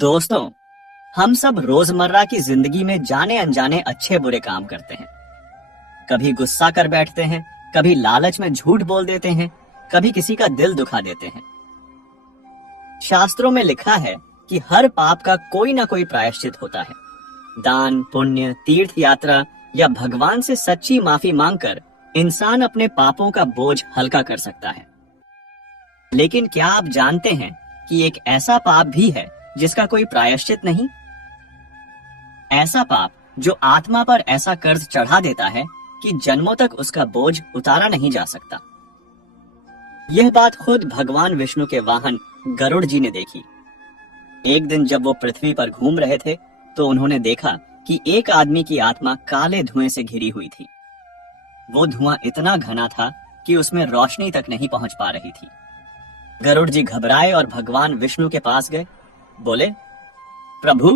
दोस्तों, हम सब रोजमर्रा की जिंदगी में जाने अनजाने अच्छे बुरे काम करते हैं। कभी गुस्सा कर बैठते हैं, कभी लालच में झूठ बोल देते हैं, कभी किसी का दिल दुखा देते हैं। शास्त्रों में लिखा है कि हर पाप का कोई ना कोई प्रायश्चित होता है। दान, पुण्य, तीर्थ यात्रा या भगवान से सच्ची माफी मांगकर इंसान अपने पापों का बोझ हल्का कर सकता है। लेकिन क्या आप जानते हैं कि एक ऐसा पाप भी है जिसका कोई प्रायश्चित नहीं? ऐसा पाप जो आत्मा पर ऐसा कर्ज चढ़ा देता है कि जन्मों तक उसका बोझ उतारा नहीं जा सकता। यह बात खुद भगवान विष्णु के वाहन गरुड़ जी ने देखी। एक दिन जब वो पृथ्वी पर घूम रहे थे तो उन्होंने देखा कि एक आदमी की आत्मा काले धुएं से घिरी हुई थी। वो धुआं इतना घना था कि उसमें रोशनी तक नहीं पहुंच पा रही थी। गरुड़ जी घबराए और भगवान विष्णु के पास गए। बोले, प्रभु,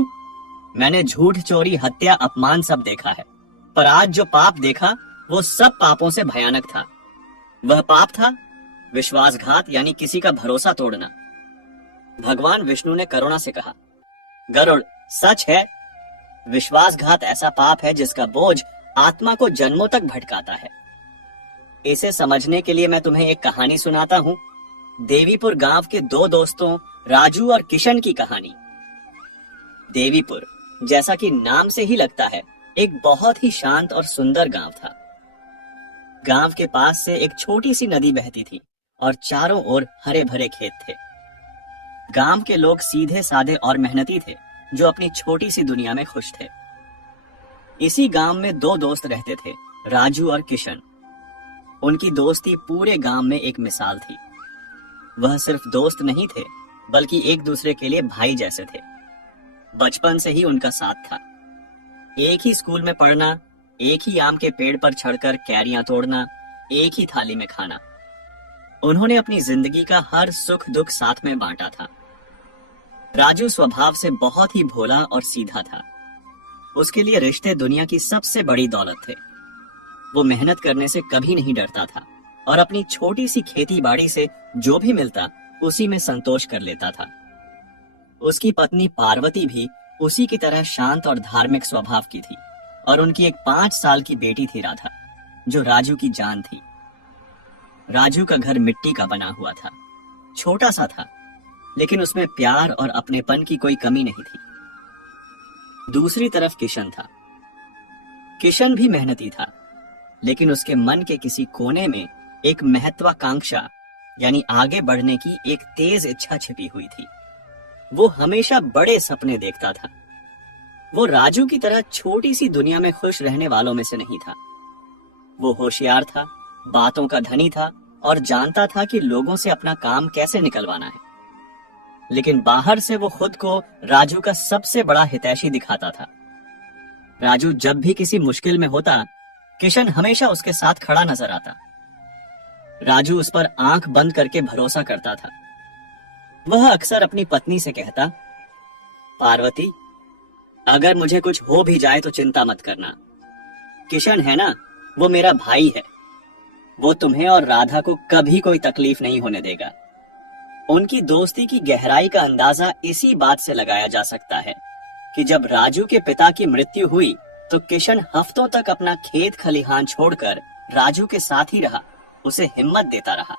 मैंने झूठ, चोरी, हत्या, अपमान सब देखा है, पर आज जो पाप देखा वो सब पापों से भयानक था। वह पाप था विश्वासघात, यानी किसी का भरोसा तोड़ना। भगवान विष्णु ने करुणा से कहा, गरुड़, सच है, विश्वासघात ऐसा पाप है जिसका बोझ आत्मा को जन्मों तक भटकाता है। इसे समझने के लिए मैं तुम्हें एक कहानी सुनाता हूँ। देवीपुर गांव के दो दोस्तों राजू और किशन की कहानी। देवीपुर, जैसा कि नाम से ही लगता है, एक बहुत ही शांत और सुंदर गांव था। गांव के पास से एक छोटी सी नदी बहती थी और चारों ओर हरे भरे खेत थे। गांव के लोग सीधे साधे और मेहनती थे, जो अपनी छोटी सी दुनिया में खुश थे। इसी गांव में दो दोस्त रहते थे, राजू और किशन। उनकी दोस्ती पूरे गांव में एक मिसाल थी। वह सिर्फ दोस्त नहीं थे, बल्कि एक दूसरे के लिए भाई जैसे थे। बचपन से ही उनका साथ था। एक ही स्कूल में पढ़ना, एक ही आम के पेड़ पर चढ़कर कैरियां तोड़ना, एक ही थाली में खाना। उन्होंने अपनी जिंदगी का हर सुख दुख साथ में बांटा था। राजू स्वभाव से बहुत ही भोला और सीधा था। उसके लिए रिश्ते दुनिया की सबसे बड़ी दौलत थे। वो मेहनत करने से कभी नहीं डरता था और अपनी छोटी सी खेती बाड़ी से जो भी मिलता उसी में संतोष कर लेता था। उसकी पत्नी पार्वती भी उसी की तरह शांत और धार्मिक स्वभाव की थी और उनकी एक 5 साल की बेटी थी, राधा, जो राजू की जान थी। राजू का घर मिट्टी का बना हुआ था, छोटा सा था, लेकिन उसमें प्यार और अपनेपन की कोई कमी नहीं थी। दूसरी तरफ किशन था। किशन भी मेहनती था, लेकिन उसके मन के किसी कोने में एक महत्वाकांक्षा, यानी आगे बढ़ने की एक तेज इच्छा छिपी हुई थी। वो हमेशा बड़े सपने देखता था। वो राजू की तरह छोटी सी दुनिया में खुश रहने वालों में से नहीं था। वो होशियार था, बातों का धनी था और जानता था कि लोगों से अपना काम कैसे निकलवाना है। लेकिन बाहर से वो खुद को राजू का सबसे बड़ा हितैषी दिखाता था। राजू जब भी किसी मुश्किल में होता, किशन हमेशा उसके साथ खड़ा नजर आता। राजू उस पर आंख बंद करके भरोसा करता था। वह अक्सर अपनी पत्नी से कहता, पार्वती, अगर मुझे कुछ हो भी जाए तो चिंता मत करना। किशन है ना, वो मेरा भाई है। वो तुम्हें और राधा को कभी कोई तकलीफ नहीं होने देगा। उनकी दोस्ती की गहराई का अंदाजा इसी बात से लगाया जा सकता है कि जब राजू के पिता की मृत्यु हुई तो किशन हफ्तों तक अपना खेत खलिहान छोड़कर राजू के साथ ही रहा, उसे हिम्मत देता रहा।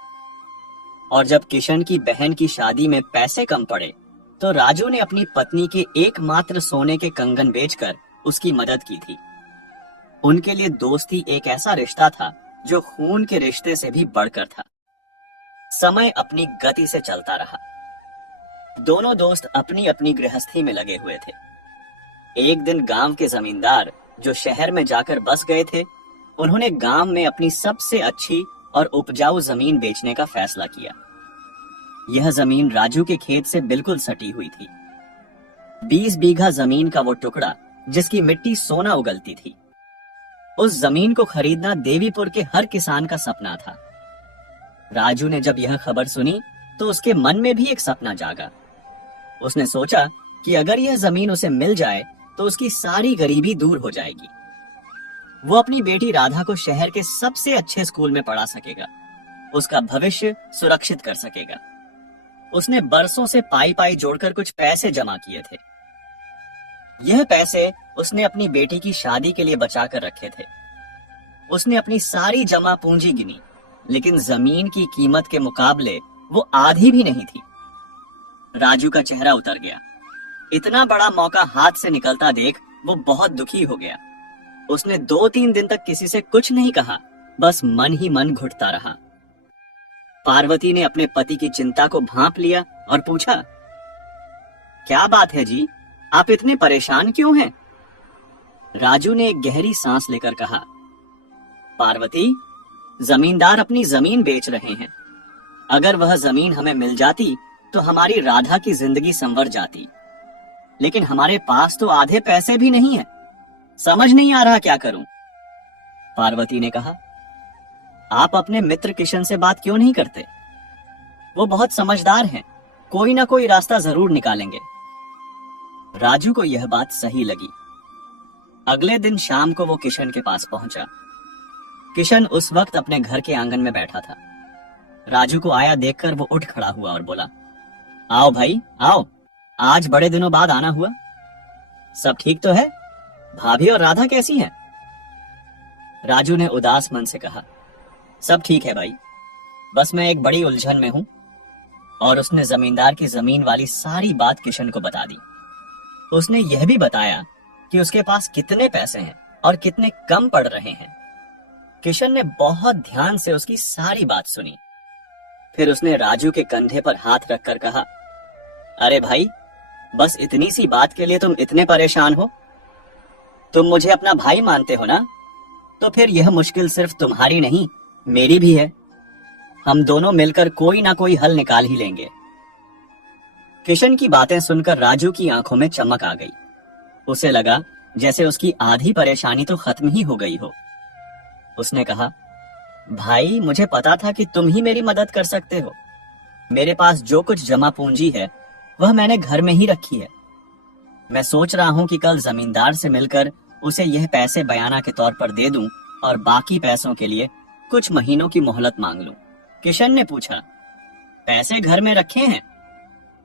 और जब किशन की बहन की शादी में पैसे कम पड़े तो राजू ने अपनी पत्नी के एकमात्र सोने के कंगन बेचकर उसकी मदद की थी। उनके लिए दोस्ती एक ऐसा रिश्ता था जो खून के रिश्ते से भी बढ़कर था। समय अपनी गति से चलता रहा। दोनों दोस्त अपनी अपनी गृहस्थी में लगे हुए थे। एक दिन गांव के जमींदार, जो शहर में जाकर बस गए थे, उन्होंने गांव में अपनी सबसे अच्छी और उपजाऊ जमीन बेचने का फैसला किया। यह जमीन राजू के खेत से बिल्कुल सटी हुई थी। 20 बीघा जमीन का वो टुकड़ा जिसकी मिट्टी सोना उगलती थी। उस जमीन को खरीदना देवीपुर के हर किसान का सपना था। राजू ने जब यह खबर सुनी तो उसके मन में भी एक सपना जागा। उसने सोचा कि अगर यह जमीन उसे मिल जाए तो उसकी सारी गरीबी दूर हो जाएगी। वो अपनी बेटी राधा को शहर के सबसे अच्छे स्कूल में पढ़ा सकेगा, उसका भविष्य सुरक्षित कर सकेगा। उसने बरसों से पाई पाई जोड़कर कुछ पैसे जमा किए थे। यह पैसे उसने अपनी बेटी की शादी के लिए बचा कर रखे थे। उसने अपनी सारी जमा पूंजी गिनी, लेकिन जमीन की कीमत के मुकाबले वो आधी भी नहीं थी। राजू का चेहरा उतर गया। इतना बड़ा मौका हाथ से निकलता देख वो बहुत दुखी हो गया। उसने 2-3 दिन तक किसी से कुछ नहीं कहा, बस मन ही मन घुटता रहा। पार्वती ने अपने पति की चिंता को भांप लिया और पूछा, क्या बात है जी, आप इतने परेशान क्यों हैं? राजू ने एक गहरी सांस लेकर कहा, पार्वती, जमींदार अपनी जमीन बेच रहे हैं। अगर वह जमीन हमें मिल जाती तो हमारी राधा की जिंदगी संवर जाती, लेकिन हमारे पास तो आधे पैसे भी नहीं है। समझ नहीं आ रहा क्या करूं। पार्वती ने कहा, आप अपने मित्र किशन से बात क्यों नहीं करते? वो बहुत समझदार हैं, कोई ना कोई रास्ता जरूर निकालेंगे। राजू को यह बात सही लगी। अगले दिन शाम को वो किशन के पास पहुंचा। किशन उस वक्त अपने घर के आंगन में बैठा था। राजू को आया देखकर वो उठ खड़ा हुआ और बोला, आओ भाई आओ, आज बड़े दिनों बाद आना हुआ। सब ठीक तो है? भाभी और राधा कैसी हैं? राजू ने उदास मन से कहा, सब ठीक है भाई, बस मैं एक बड़ी उलझन में हूं। और उसने जमींदार की जमीन वाली सारी बात किशन को बता दी। उसने यह भी बताया कि उसके पास कितने पैसे हैं और कितने कम पड़ रहे हैं। किशन ने बहुत ध्यान से उसकी सारी बात सुनी। फिर उसने राजू के कंधे पर हाथ रखकर कहा, अरे भाई, बस इतनी सी बात के लिए तुम इतने परेशान हो? तुम मुझे अपना भाई मानते हो ना? तो फिर यह मुश्किल सिर्फ तुम्हारी नहीं, मेरी भी है। हम दोनों मिलकर कोई ना कोई हल निकाल ही लेंगे। किशन की बातें सुनकर राजू की आंखों में चमक आ गई। उसे लगा जैसे उसकी आधी परेशानी तो खत्म ही हो गई हो। उसने कहा, भाई, मुझे पता था कि तुम ही मेरी मदद कर सकते हो। मेरे पास जो कुछ जमा पूंजी है वह मैंने घर में ही रखी है। मैं सोच रहा हूं कि कल जमींदार से मिलकर उसे यह पैसे बयाना के तौर पर दे दूं और बाकी पैसों के लिए कुछ महीनों की मोहलत मांग लूं। किशन ने पूछा, पैसे घर में रखे हैं?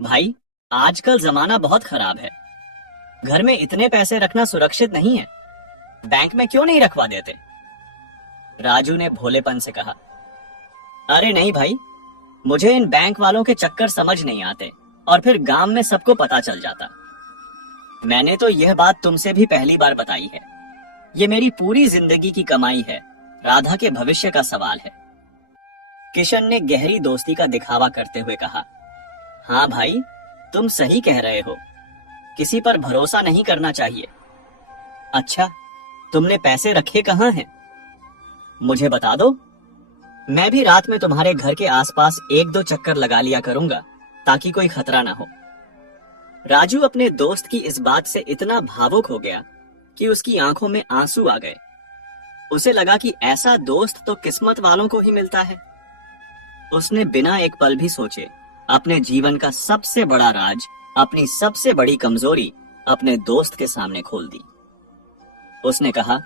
भाई, आजकल जमाना बहुत खराब है। घर में इतने पैसे रखना सुरक्षित नहीं है। बैंक में क्यों नहीं रखवा देते? राजू ने भोलेपन से कहा, अरे नहीं भाई, मुझे इन बैंक वालों के चक्कर समझ नहीं आते और फिर गांव में सबको पता चल जाता। मैंने तो यह बात तुमसे भी पहली बार बताई है। ये मेरी पूरी जिंदगी की कमाई है, राधा के भविष्य का सवाल है। किशन ने गहरी दोस्ती का दिखावा करते हुए कहा, हाँ भाई, तुम सही कह रहे हो। किसी पर भरोसा नहीं करना चाहिए। अच्छा, तुमने पैसे रखे कहाँ हैं? मुझे बता दो, मैं भी रात में तुम्हारे घर के आसपास 1-2 चक्कर लगा लिया करूंगा ताकि कोई खतरा ना हो। राजू अपने दोस्त की इस बात से इतना भावुक हो गया कि उसकी आंखों में आंसू आ गए। उसे लगा कि ऐसा दोस्त तो किस्मत वालों को ही मिलता है। उसने बिना एक पल भी सोचे अपने जीवन का सबसे बड़ा राज, अपनी सबसे बड़ी कमजोरी अपने दोस्त के सामने खोल दी। उसने कहा,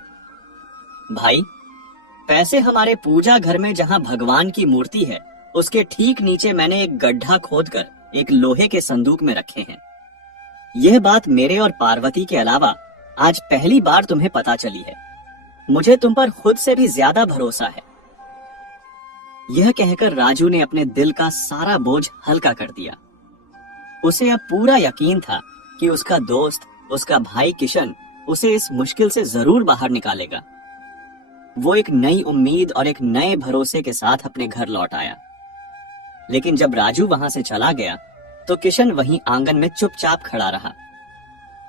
भाई, पैसे हमारे पूजा घर में जहां भगवान की मूर्ति है उसके ठीक नीचे मैंने एक गड्ढा खोदकर एक लोहे के संदूक में रखे हैं। यह बात मेरे और पार्वती के अलावा आज पहली बार तुम्हें पता चली है। मुझे तुम पर खुद से भी ज्यादा भरोसा है। यह कहकर राजू ने अपने दिल का सारा बोझ हल्का कर दिया। उसे अब पूरा यकीन था कि उसका दोस्त, उसका भाई किशन उसे इस मुश्किल से जरूर बाहर निकालेगा। वो एक नई उम्मीद और एक नए भरोसे के साथ अपने घर लौट आया। लेकिन जब राजू वहां से चला गया तो किशन वहीं आंगन में चुपचाप खड़ा रहा।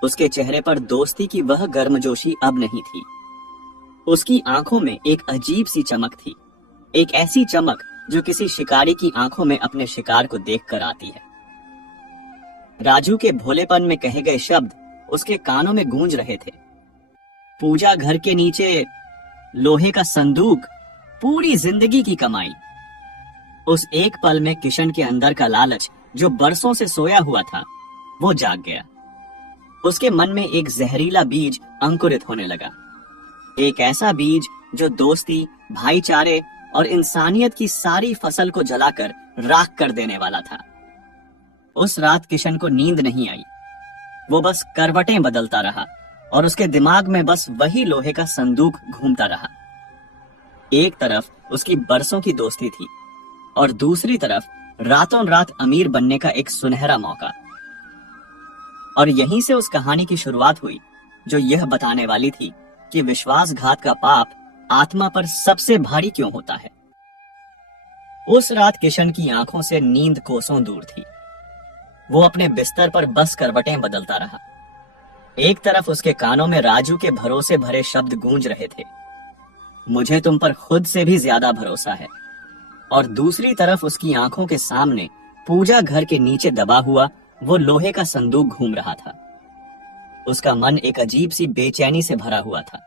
उसके चेहरे पर दोस्ती की वह गर्मजोशी अब नहीं थी। उसकी आंखों में एक अजीब सी चमक थी, एक ऐसी चमक जो किसी शिकारी की आंखों में अपने शिकार को देखकर आती है। राजू के भोलेपन में कहे गए शब्द उसके कानों में गूंज रहे थे। पूजा घर के नीचे लोहे का संदूक, पूरी जिंदगी की कमाई। उस एक पल में किशन के अंदर का लालच जो बरसों से सोया हुआ था वो जाग गया। उसके मन में एक जहरीला बीज अंकुरित होने लगा, एक ऐसा बीज जो दोस्ती, भाईचारे और इंसानियत की सारी फसल को जलाकर राख कर देने वाला था। उस रात किशन को नींद नहीं आई। वो बस करवटें बदलता रहा और उसके दिमाग में बस वही लोहे का संदूक घूमता रहा। एक तरफ उसकी बरसों की दोस्ती थी और दूसरी तरफ रातों रात अमीर बनने का एक सुनहरा मौका। और यहीं से उस कहानी की शुरुआत हुई जो यह बताने वाली थी कि विश्वासघात का पाप आत्मा पर सबसे भारी क्यों होता है। उस रात किशन की आंखों से नींद कोसों दूर थी। वो अपने बिस्तर पर बस करवटें बदलता रहा। एक तरफ उसके कानों में राजू के भरोसे भरे शब्द गूंज रहे थे, मुझे तुम पर खुद से भी ज्यादा भरोसा है। और दूसरी तरफ उसकी आंखों के सामने पूजा घर के नीचे दबा हुआ वो लोहे का संदूक घूम रहा था। उसका मन एक अजीब सी बेचैनी से भरा हुआ था।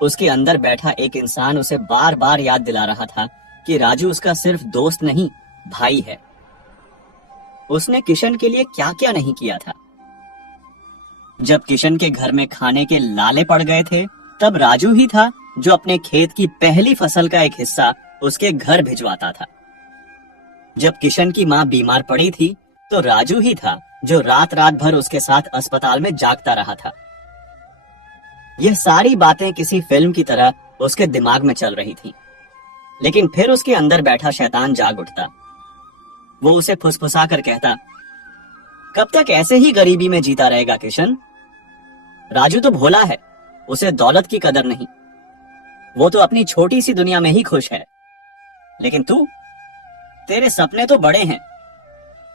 उसके अंदर बैठा एक इंसान उसे बार बार याद दिला रहा था कि राजू उसका सिर्फ दोस्त नहीं, भाई है। उसने किशन के लिए क्या क्या नहीं किया था। जब किशन के घर में खाने के लाले पड़ गए थे, तब राजू ही था जो अपने खेत की पहली फसल का एक हिस्सा उसके घर भिजवाता था। जब किशन की मां बीमार पड़ी थी, तो राजू ही था जो रात रात भर उसके साथ अस्पताल में जागता रहा था। यह सारी बातें किसी फिल्म की तरह उसके दिमाग में चल रही थी, लेकिन फिर उसके अंदर बैठा शैतान जाग उठता। वो उसे फुसफुसा कर कहता, कब तक ऐसे ही गरीबी में जीता रहेगा किशन? राजू तो भोला है, उसे दौलत की कदर नहीं। वो तो अपनी छोटी सी दुनिया में ही खुश है। लेकिन तू, तेरे सपने तो बड़े हैं।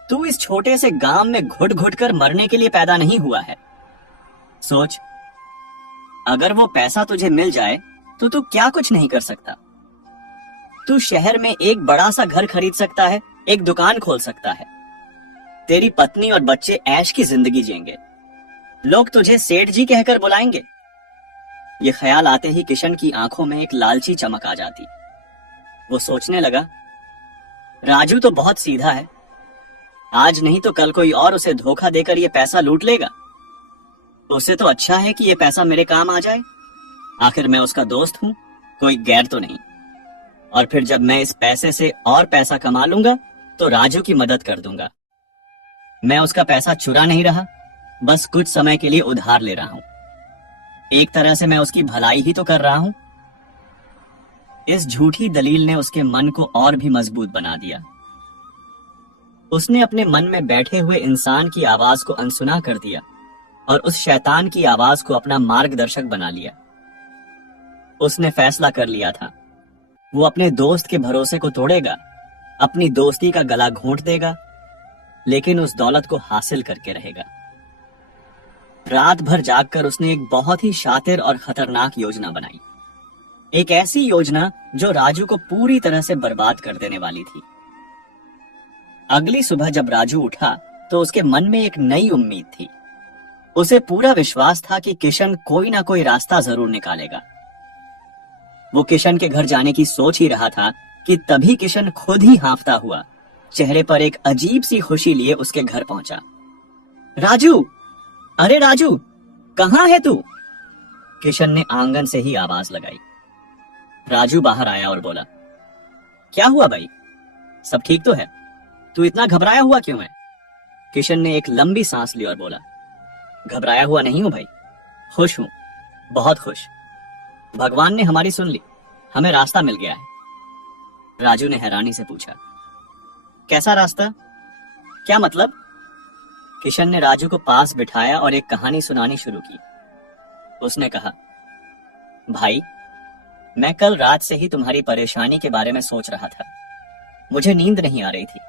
तू इस छोटे से गांव में घुट घुट कर मरने के लिए पैदा नहीं हुआ है। सोच, अगर वो पैसा तुझे मिल जाए तो तू क्या कुछ नहीं कर सकता। तू शहर में एक बड़ा सा घर खरीद सकता है, एक दुकान खोल सकता है। तेरी पत्नी और बच्चे ऐश की जिंदगी जिएंगे। लोग तुझे सेठ जी कहकर बुलाएंगे। ये ख्याल आते ही किशन की आंखों में एक लालची चमक आ जाती। वो सोचने लगा, राजू तो बहुत सीधा है। आज नहीं तो कल कोई और उसे धोखा देकर ये पैसा लूट लेगा। उसे तो अच्छा है कि ये पैसा मेरे काम आ जाए। आखिर मैं उसका दोस्त हूं, कोई गैर तो नहीं। और फिर जब मैं इस पैसे से और पैसा कमा लूंगा तो राजू की मदद कर दूंगा। मैं उसका पैसा चुरा नहीं रहा, बस कुछ समय के लिए उधार ले रहा हूं। एक तरह से मैं उसकी भलाई ही तो कर रहा हूं। इस झूठी दलील ने उसके मन को और भी मजबूत बना दिया। उसने अपने मन में बैठे हुए इंसान की आवाज को अनसुना कर दिया और उस शैतान की आवाज को अपना मार्गदर्शक बना लिया। उसने फैसला कर लिया था, वो अपने दोस्त के भरोसे को तोड़ेगा, अपनी दोस्ती का गला घोंट देगा, लेकिन उस दौलत को हासिल करके रहेगा। रात भर जागकर उसने एक बहुत ही शातिर और खतरनाक योजना बनाई। एक ऐसी योजना जो राजू को पूरी तरह से बर्बाद कर देने वाली थी। अगली सुबह जब राजू उठा तो उसके मन में एक नई उम्मीद थी। उसे पूरा विश्वास था कि किशन कोई ना कोई रास्ता जरूर निकालेगा। वो किशन के घर जाने की सोच ही रहा था कि तभी किशन खुद ही हांफता हुआ चेहरे पर एक अजीब सी खुशी लिए उसके घर पहुंचा। राजू, अरे राजू, कहां है तू? किशन ने आंगन से ही आवाज लगाई। राजू बाहर आया और बोला, क्या हुआ भाई, सब ठीक तो है? तू इतना घबराया हुआ क्यों है? किशन ने एक लंबी सांस ली और बोला, घबराया हुआ नहीं हूं भाई, खुश हूं, बहुत खुश। भगवान ने हमारी सुन ली, हमें रास्ता मिल गया है। राजू ने हैरानी से पूछा, कैसा रास्ता? क्या मतलब? किशन ने राजू को पास बिठाया और एक कहानी सुनानी शुरू की। उसने कहा, भाई, मैं कल रात से ही तुम्हारी परेशानी के बारे में सोच रहा था। मुझे नींद नहीं आ रही थी।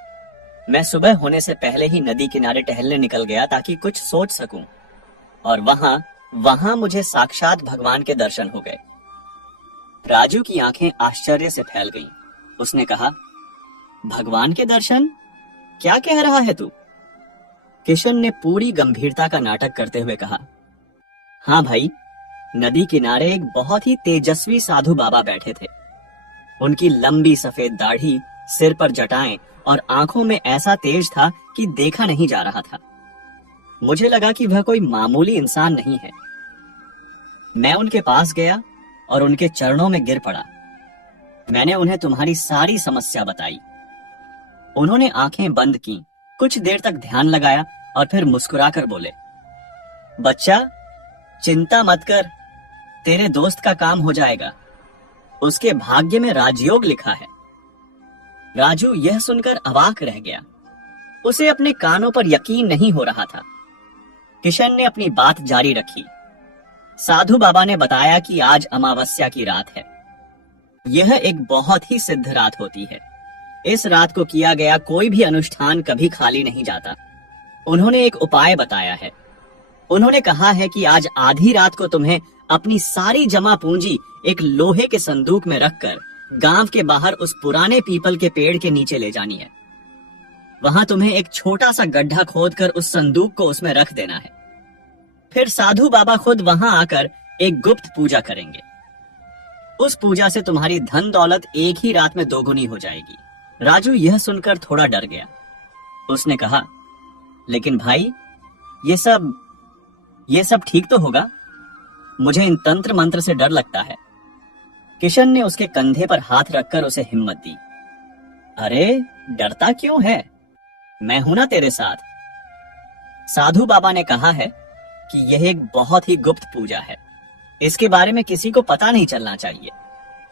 मैं सुबह होने से पहले ही नदी किनारे टहलने निकल गया ताकि कुछ सोच सकूं, और वहां मुझे साक्षात भगवान के दर्शन हो गए। राजू की आंखें आश्चर्य से फैल गईं। उसने कहा, भगवान के दर्शन? क्या कह रहा है तू? किशन ने पूरी गंभीरता का नाटक करते हुए कहा, हाँ भाई, नदी किनारे एक बहुत ही तेजस्वी साधु बाबा बैठे थे। उनकी लंबी सफेद दाढ़ी, सिर पर जटाएं और आंखों में ऐसा तेज था कि देखा नहीं जा रहा था। मुझे लगा कि वह कोई मामूली इंसान नहीं है। मैं उनके पास गया और उनके चरणों में गिर पड़ा। मैंने उन्हें तुम्हारी सारी समस्या बताई। उन्होंने आंखें बंद की कुछ देर तक ध्यान लगाया और फिर मुस्कुराकर बोले, बच्चा चिंता मत कर, तेरे दोस्त का काम हो जाएगा, उसके भाग्य में राजयोग लिखा है। राजू यह सुनकर अवाक रह गया। उसे अपने कानों पर यकीन नहीं हो रहा था। किशन ने अपनी बात जारी रखी। साधु बाबा ने बताया कि आज अमावस्या की रात है। यह एक बहुत ही सिद्ध रात होती है। इस रात को किया गया कोई भी अनुष्ठान कभी खाली नहीं जाता। उन्होंने एक उपाय बताया है। उन्होंने कहा है कि आज आधी रात को तुम्हें अपनी सारी जमा पूंजी एक लोहे के संदूक में रखकर गांव के बाहर उस पुराने पीपल के पेड़ के नीचे ले जानी है। वहां तुम्हें एक छोटा सा गड्ढा खोदकर उस संदूक को उसमें रख देना है। फिर साधु बाबा खुद वहां आकर एक गुप्त पूजा करेंगे। उस पूजा से तुम्हारी धन दौलत एक ही रात में दोगुनी हो जाएगी। राजू यह सुनकर थोड़ा डर गया। उसने कहा, लेकिन भाई ये सब ठीक तो होगा? मुझे इन तंत्र मंत्र से डर लगता है। किशन ने उसके कंधे पर हाथ रखकर उसे हिम्मत दी। अरे डरता क्यों है, मैं हूं ना तेरे साथ। साधु बाबा ने कहा है कि यह एक बहुत ही गुप्त पूजा है। इसके बारे में किसी को पता नहीं चलना चाहिए,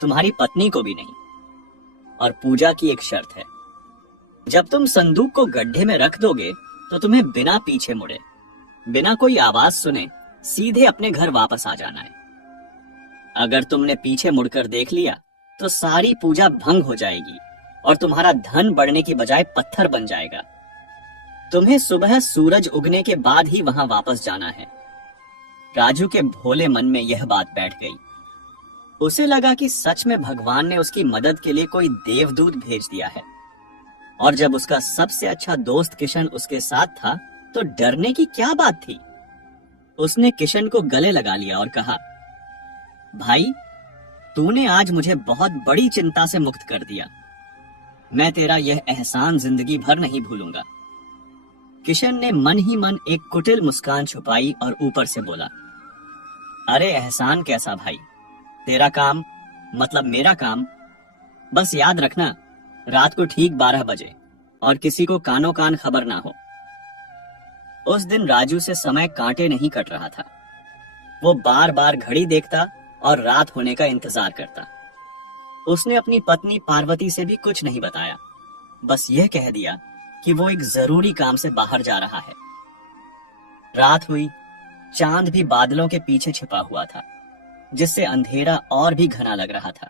तुम्हारी पत्नी को भी नहीं। और पूजा की एक शर्त है, जब तुम संदूक को गड्ढे में रख दोगे तो तुम्हें बिना पीछे मुड़े, बिना कोई आवाज सुने सीधे अपने घर वापस आ जाना है। अगर तुमने पीछे मुड़कर देख लिया तो सारी पूजा भंग हो जाएगी और तुम्हारा धन बढ़ने की बजाय पत्थर बन जाएगा। तुम्हें सुबह सूरज उगने के बाद ही वहां वापस जाना है। राजू के भोले मन में यह बात बैठ गई। उसे लगा कि सच में भगवान ने उसकी मदद के लिए कोई देवदूत भेज दिया है। और जब उसका सबसे अच्छा दोस्त किशन उसके साथ था तो डरने की क्या बात थी। उसने किशन को गले लगा लिया और कहा, भाई तूने आज मुझे बहुत बड़ी चिंता से मुक्त कर दिया। मैं तेरा यह एहसान जिंदगी भर नहीं भूलूंगा। किशन ने मन ही मन एक कुटिल मुस्कान छुपाई और ऊपर से बोला, अरे एहसान कैसा भाई, तेरा काम मतलब मेरा काम। बस याद रखना रात को ठीक 12 बजे और किसी को कानो कान खबर ना हो। उस दिन राजू से समय कांटे नहीं कट रहा था। वो बार बार घड़ी देखता और रात होने का इंतजार करता। उसने अपनी पत्नी पार्वती से भी कुछ नहीं बताया, बस यह कह दिया कि वो एक जरूरी काम से बाहर जा रहा है। रात हुई, चांद भी बादलों के पीछे छिपा हुआ था, जिससे अंधेरा और भी घना लग रहा था।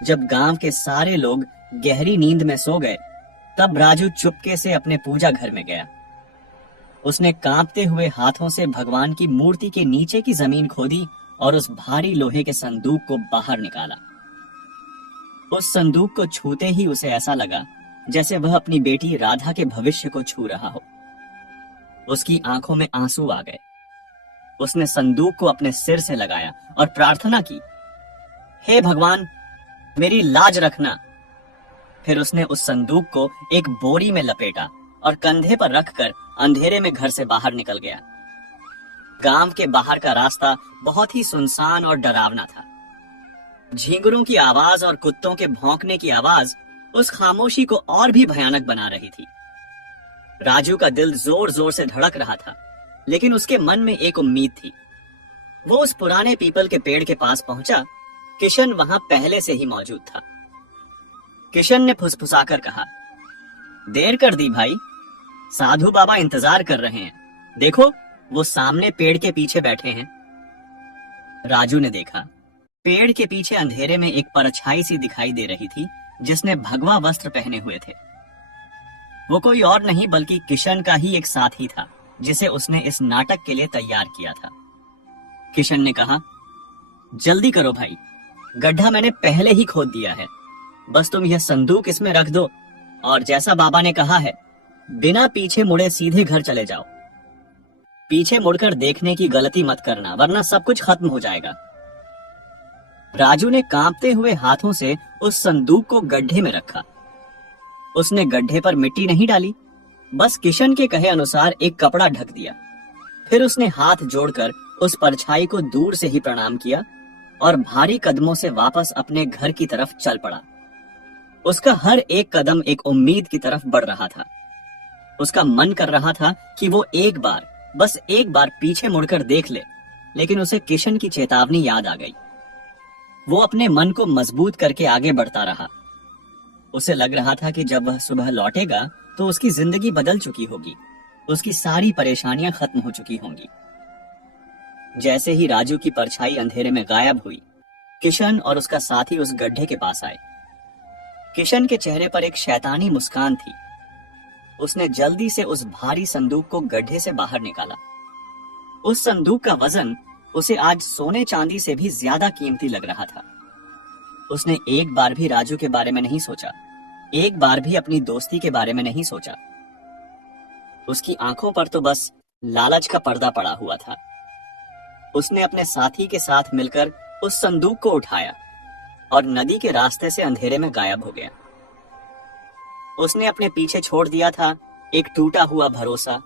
जब गांव के सारे लोग गहरी नींद में सो गए, तब राजू चुपके से अपने पूजा घर में गया। उसने कांपते हुए हाथों से भगवान की मूर्ति के नीचे की जमीन खोदी और उस भारी लोहे के संदूक को बाहर निकाला। उस संदूक को छूते ही उसे ऐसा लगा जैसे वह अपनी बेटी राधा के भविष्य को छू रहा हो। उसकी आंखों में आंसू आ गए। उसने संदूक को अपने सिर से लगाया और प्रार्थना की, हे भगवान मेरी लाज रखना। फिर उसने उस संदूक को एक बोरी में लपेटा और कंधे पर रखकर अंधेरे में घर से बाहर निकल गया। गांव के बाहर का रास्ता बहुत ही सुनसान और डरावना था। झींगुरों की आवाज और कुत्तों के भौंकने की आवाज उस खामोशी को और भी भयानक बना रही थी। राजू का दिल जोर जोर से धड़क रहा था, लेकिन उसके मन में एक उम्मीद थी। वो उस पुराने पीपल के पेड़ के पास पहुंचा। किशन वहां पहले से ही मौजूद था। किशन ने फुसफुसाकर कहा, देर कर दी भाई, साधु बाबा इंतजार कर रहे हैं। देखो वो सामने पेड़ के पीछे बैठे हैं। राजू ने देखा, पेड़ के पीछे अंधेरे में एक परछाई सी दिखाई दे रही थी, जिसने भगवा वस्त्र पहने हुए थे। वो कोई और नहीं बल्कि किशन का ही एक साथी था, जिसे उसने इस नाटक के लिए तैयार किया था। किशन ने कहा, जल्दी करो भाई, गड्ढा मैंने पहले ही खोद दिया है। बस तुम यह संदूक इसमें रख दो और जैसा बाबा ने कहा है, बिना पीछे मुड़े सीधे घर चले जाओ। पीछे मुड़कर देखने की गलती मत करना, वरना सब कुछ खत्म हो जाएगा। राजू ने कांपते हुए हाथों से उस संदूक को गड्ढे में रखा। उसने गड्ढे पर मिट्टी नहीं डाली, बस किशन के कहे अनुसार एक कपड़ा ढक दिया। फिर उसने हाथ जोड़कर उस परछाई को दूर से ही प्रणाम किया और भारी कदमों से वापस अपने घर की तरफ चल पड़ा। उसका हर एक कदम एक उम्मीद की तरफ बढ़ रहा था। उसका मन कर रहा था कि वो एक बार, बस एक बार पीछे मुड़कर देख ले, लेकिन उसे किशन की चेतावनी याद आ गई। वो अपने मन को मजबूत करके आगे बढ़ता रहा। उसे लग रहा था कि जब वह सुबह लौटेगा तो उसकी जिंदगी बदल चुकी होगी, उसकी सारी परेशानियां खत्म हो चुकी होंगी। जैसे ही राजू की परछाई अंधेरे में गायब हुई, किशन और उसका साथी उस गड्ढे के पास आए। किशन के चेहरे पर एक शैतानी मुस्कान थी। उसने जल्दी से उस भारी संदूक को गड्ढे से बाहर निकाला। उस संदूक का वजन उसे आज सोने चांदी से भी ज्यादा कीमती लग रहा था। उसने एक बार भी राजू के बारे में नहीं सोचा, एक बार भी अपनी दोस्ती के बारे में नहीं सोचा। उसकी आंखों पर तो बस लालच का पर्दा पड़ा हुआ था। उसने अपने साथी के साथ मिलकर उस संदूक को उठाया और नदी के रास्ते से अंधेरे में गायब हो गया। उसने अपने पीछे छोड़ दिया था एक टूटा हुआ भरोसा,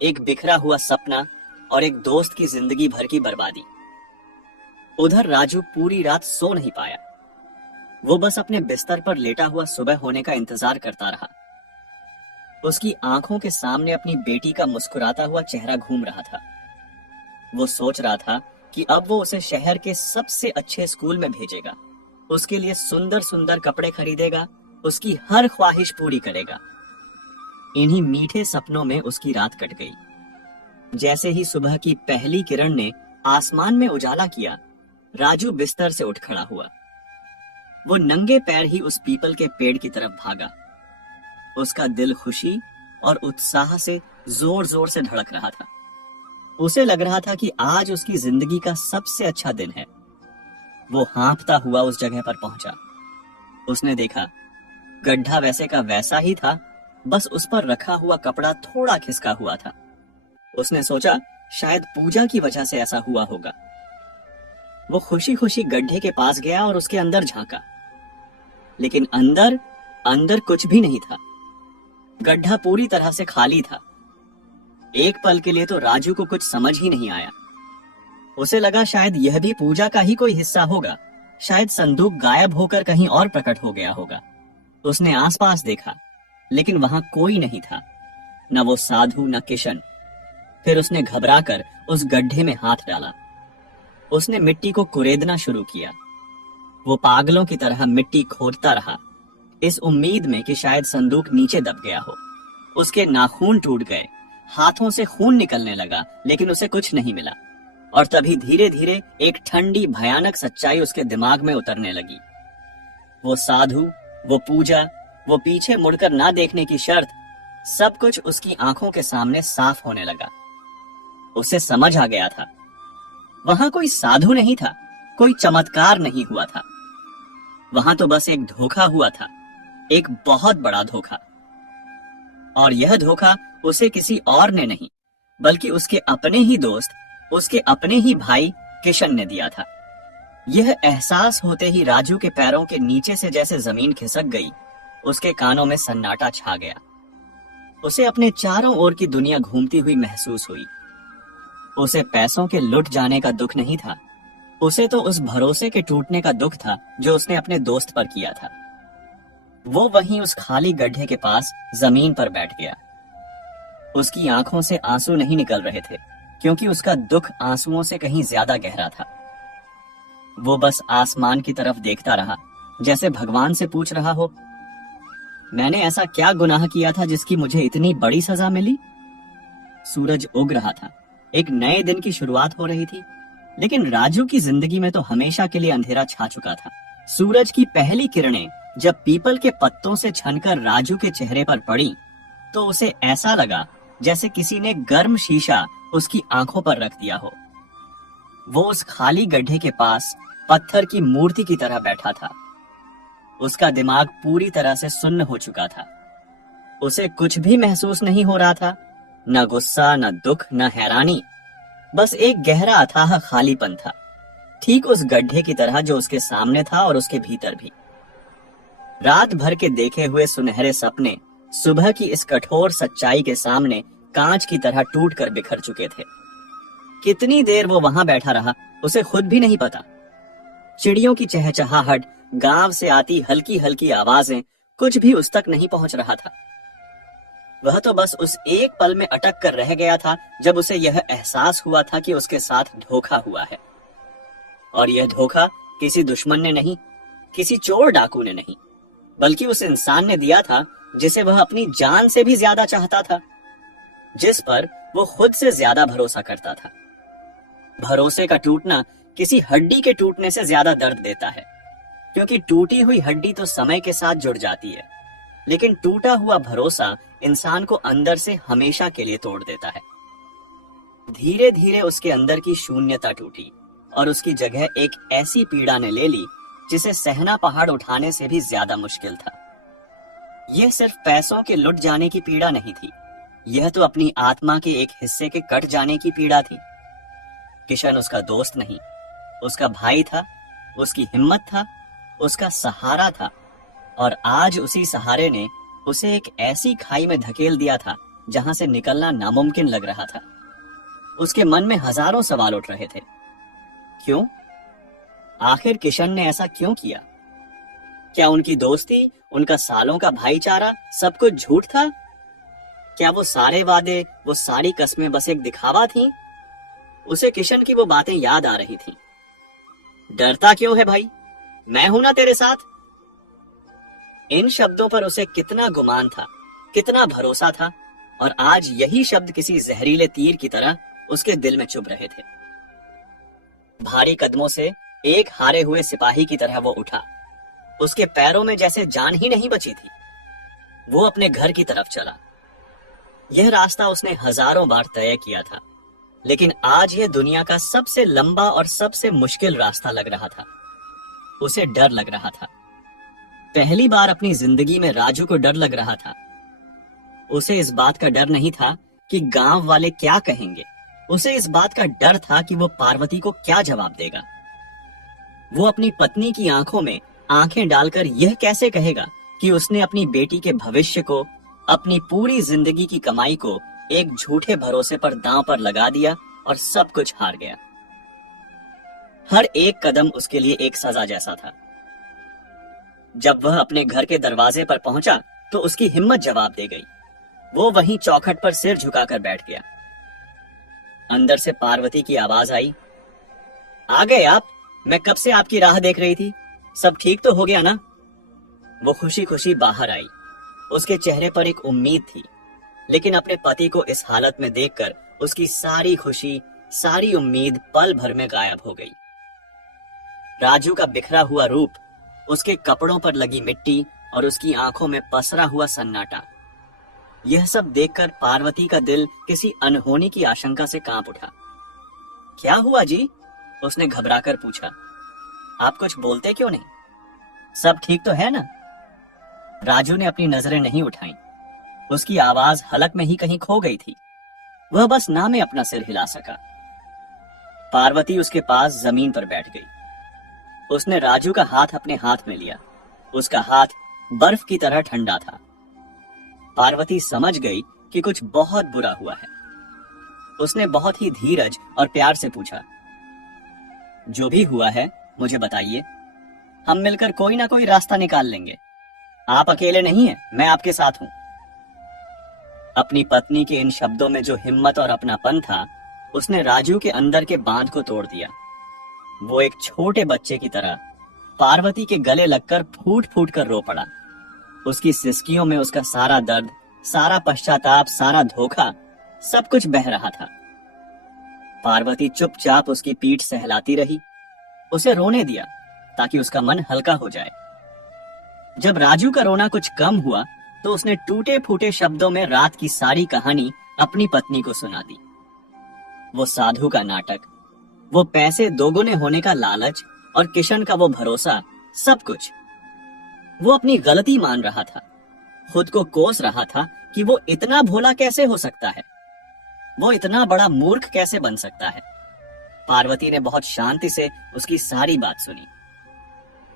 एक बिखरा हुआ सपना और एक दोस्त की जिंदगी भर की बर्बादी। उधर राजू पूरी रात सो नहीं पाया। वो बस अपने बिस्तर पर लेटा हुआ सुबह होने का इंतजार करता रहा। उसकी आंखों के सामने अपनी बेटी का मुस्कुराता हुआ चेहरा घूम रहा था। वो सोच रहा था कि अब वो उसे शहर के सबसे अच्छे स्कूल में भेजेगा, उसके लिए सुंदर सुंदर कपड़े खरीदेगा, उसकी हर ख्वाहिश पूरी करेगा। इन्हीं मीठे सपनों में उसकी रात कट गई। जैसे ही सुबह की पहली किरण ने आसमान में उजाला किया, राजू बिस्तर से उठ खड़ा हुआ। वो नंगे पैर ही उस पीपल के पेड़ की तरफ भागा। उसका दिल खुशी और उत्साह से जोर जोर से धड़क रहा था। उसे लग रहा था कि आज उसकी जिंदगी का सबसे अच्छा दिन है। वो हाँफता हुआ उस जगह पर पहुंचा। उसने देखा गड्ढा वैसे का वैसा ही था, बस उस पर रखा हुआ कपड़ा थोड़ा खिसका हुआ था। उसने सोचा शायद पूजा की वजह से ऐसा हुआ होगा। वो खुशी खुशी गड्ढे के पास गया और उसके अंदर झांका, लेकिन अंदर अंदर कुछ भी नहीं था। गड्ढा पूरी तरह से खाली था। एक पल के लिए तो राजू को कुछ समझ ही नहीं आया। उसे लगा शायद यह भी पूजा का ही कोई हिस्सा होगा, शायद संदूक गायब होकर कहीं और प्रकट हो गया होगा। उसने आसपास देखा, लेकिन वहां कोई नहीं था, न वो साधु न किशन। फिर उसने घबराकर उस गड्ढे में हाथ डाला। उसने मिट्टी को कुरेदना शुरू किया। वो पागलों की तरह मिट्टी खोदता रहा, इस उम्मीद में कि शायद संदूक नीचे दब गया हो। उसके नाखून टूट गए, हाथों से खून निकलने लगा, लेकिन उसे कुछ नहीं मिला। और तभी धीरे धीरे एक ठंडी भयानक सच्चाई उसके दिमाग में उतरने लगी। वो साधु, वो पूजा, वो पीछे मुड़कर ना देखने की शर्त, सब कुछ उसकी आंखों के सामने साफ होने लगा। उसे समझ आ गया था, वहां कोई साधु नहीं था, कोई चमत्कार नहीं हुआ था। वहां तो बस एक धोखा हुआ था, एक बहुत बड़ा धोखा। और यह धोखा उसे किसी और ने नहीं, बल्कि उसके अपने ही दोस्त, उसके अपने ही भाई किशन ने दिया था। यह एहसास होते ही राजू के पैरों के नीचे से जैसे जमीन खिसक गई, उसके कानों में सन्नाटा छा गया। उसे अपने चारों ओर की दुनिया घूमती हुई महसूस हुई। उसे पैसों के लुट जाने का दुख नहीं था, उसे तो उस भरोसे के टूटने का दुख था जो उसने अपने दोस्त पर किया था। वो वहीं उस खाली गड्ढे के पास जमीन पर बैठ गया। उसकी आंखों से आंसू नहीं निकल रहे थे, क्योंकि उसका दुख आंसुओं से कहीं ज्यादा गहरा था। वो बस आसमान की तरफ देखता रहा, जैसे भगवान से पूछ रहा हो, मैंने ऐसा क्या गुनाह किया था जिसकी मुझे इतनी बड़ी सजा मिली? सूरज उग रहा था, एक नए दिन की शुरुआत हो रही थी, लेकिन राजू की जिंदगी में तो हमेशा के लिए अंधेरा छा चुका था। सूरज की पहली किरणें जब पीपल के पत्तों से छनकर राजू के चेहरे पर पड़ी, तो उसे ऐसा लगा जैसे किसी ने गर्म शीशा उसकी आंखों पर रख दिया हो। वो उस खाली गड्ढे के पास पत्थर की मूर्ति की तरह बैठा था। उसका दिमाग पूरी तरह से सुन्न हो चुका था। उसे कुछ भी महसूस नहीं हो रहा था, न गुस्सा, न दुख, न हैरानी, बस एक गहरा अथाह खालीपन था, ठीक उस गड्ढे की तरह जो उसके सामने था और उसके भीतर भी। रात भर के देखे हुए सुनहरे सपने सुबह की इस कठोर सच्चाई के सामने कांच की तरह टूट कर बिखर चुके थे। कितनी देर वो वहां बैठा रहा, उसे खुद भी नहीं पता। चिड़ियों की चहचहाहट, गांव से आती हल्की हल्की आवाजें, कुछ भी उस तक नहीं पहुंच रहा था। वह तो बस उस एक पल में अटक कर रह गया था जब उसे यह एहसास हुआ था कि उसके साथ धोखा हुआ है। और यह धोखा किसी दुश्मन ने नहीं, किसी चोर डाकू ने नहीं, बल्कि उस इंसान ने दिया था जिसे वह अपनी जान से भी ज्यादा चाहता था, जिस पर वो खुद से ज्यादा भरोसा करता था। भरोसे का टूटना किसी हड्डी के टूटने से ज्यादा दर्द देता है, क्योंकि टूटी हुई हड्डी तो समय के साथ जुड़ जाती है, लेकिन टूटा हुआ भरोसा इंसान को अंदर से हमेशा के लिए तोड़ देता है। धीरे धीरे उसके अंदर की शून्यता टूटी और उसकी जगह एक ऐसी पीड़ा ने ले ली जिसे सहना पहाड़ उठाने से भी ज्यादा मुश्किल था। यह सिर्फ पैसों के लुट जाने की पीड़ा नहीं थी, यह तो अपनी आत्मा के एक हिस्से के कट जाने की पीड़ा थी। किशन उसका दोस्त नहीं, उसका भाई था, उसकी हिम्मत था, उसका सहारा था, और आज उसी सहारे ने उसे एक ऐसी खाई में धकेल दिया था जहां से निकलना नामुमकिन लग रहा था। उसके मन में हजारों सवाल उठ रहे थे। क्यों? आखिर किशन ने ऐसा क्यों किया? क्या उनकी दोस्ती, उनका सालों का भाईचारा सब कुछ झूठ था? क्या वो सारे वादे, वो सारी कस्में बस एक दिखावा थीं? उसे किशन की वो बातें याद आ रही थीं। डरता क्यों है भाई? मैं हूं ना तेरे साथ। इन शब्दों पर उसे कितना गुमान था, कितना भरोसा था, और आज यही शब्द किसी जहरीले तीर की तरह उसके दिल में चुभ रहे थे। भारी कदमों से एक हारे हुए सिपाही की तरह वो उठा। उसके पैरों में जैसे जान ही नहीं बची थी। वो अपने घर की तरफ चला। यह रास्ता उसने हजारों बार तय किया था, लेकिन आज यह दुनिया का सबसे लंबा और सबसे मुश्किल रास्ता लग रहा था। उसे डर लग रहा था। पहली बार अपनी जिंदगी में राजू को डर लग रहा था। उसे इस बात का डर नहीं था कि गांव वाले क्या कहेंगे। उसे इस बात का डर था कि वो पार्वती को क्या जवाब देगा। वो अपनी पत्नी की आंखों में आंखें डालकर यह कैसे कहेगा कि उसने अपनी बेटी के भविष्य को, अपनी पूरी जिंदगी की कमाई को एक झूठे भरोसे पर दांव पर लगा दिया और सब कुछ हार गया। हर एक कदम उसके लिए एक सजा जैसा था। जब वह अपने घर के दरवाजे पर पहुंचा तो उसकी हिम्मत जवाब दे गई। वो वहीं चौखट पर सिर झुकाकर बैठ गया। अंदर से पार्वती की आवाज आई, आ गए आप? मैं कब से आपकी राह देख रही थी। सब ठीक तो हो गया ना? वो खुशी खुशी बाहर आई। उसके चेहरे पर एक उम्मीद थी, लेकिन अपने पति को इस हालत में देखकर उसकी सारी खुशी, सारी उम्मीद पल भर में गायब हो गई। राजू का बिखरा हुआ रूप, उसके कपड़ों पर लगी मिट्टी और उसकी आंखों में पसरा हुआ सन्नाटा, यह सब देखकर पार्वती का दिल किसी अनहोनी की आशंका से कांप उठा। क्या हुआ जी? उसने घबराकर पूछा। आप कुछ बोलते क्यों नहीं? सब ठीक तो है ना? राजू ने अपनी नजरें नहीं उठाई। उसकी आवाज हलक में ही कहीं खो गई थी। वह बस ना में अपना सिर हिला सका। पार्वती उसके पास जमीन पर बैठ गई। उसने राजू का हाथ अपने हाथ में लिया। उसका हाथ बर्फ की तरह ठंडा था। पार्वती समझ गई कि कुछ बहुत बुरा हुआ है। उसने बहुत ही धीरज और प्यार से पूछा, जो भी हुआ है मुझे बताइए। हम मिलकर कोई ना कोई रास्ता निकाल लेंगे। आप अकेले नहीं हैं, मैं आपके साथ हूं। अपनी पत्नी के इन शब्दों में जो हिम्मत और अपनापन था, उसने राजू के अंदर के बांध को तोड़ दिया। वो एक छोटे बच्चे की तरह पार्वती के गले लगकर फूट फूट कर रो पड़ा। उसकी सिसकियों में उसका सारा दर्द, सारा पश्चाताप, सारा धोखा, सब कुछ बह रहा था। पार्वती चुपचाप उसकी पीठ सहलाती रही। उसे रोने दिया ताकि उसका मन हल्का हो जाए। जब राजू का रोना कुछ कम हुआ तो उसने टूटे फूटे शब्दों में रात की सारी कहानी अपनी पत्नी को सुना दी। वो साधु का नाटक, वो पैसे दोगुने होने का लालच और किशन का वो भरोसा, सब कुछ। वो अपनी गलती मान रहा था, खुद को कोस रहा था कि वो इतना भोला कैसे हो सकता है, वो इतना बड़ा मूर्ख कैसे बन सकता है। पार्वती ने बहुत शांति से उसकी सारी बात सुनी।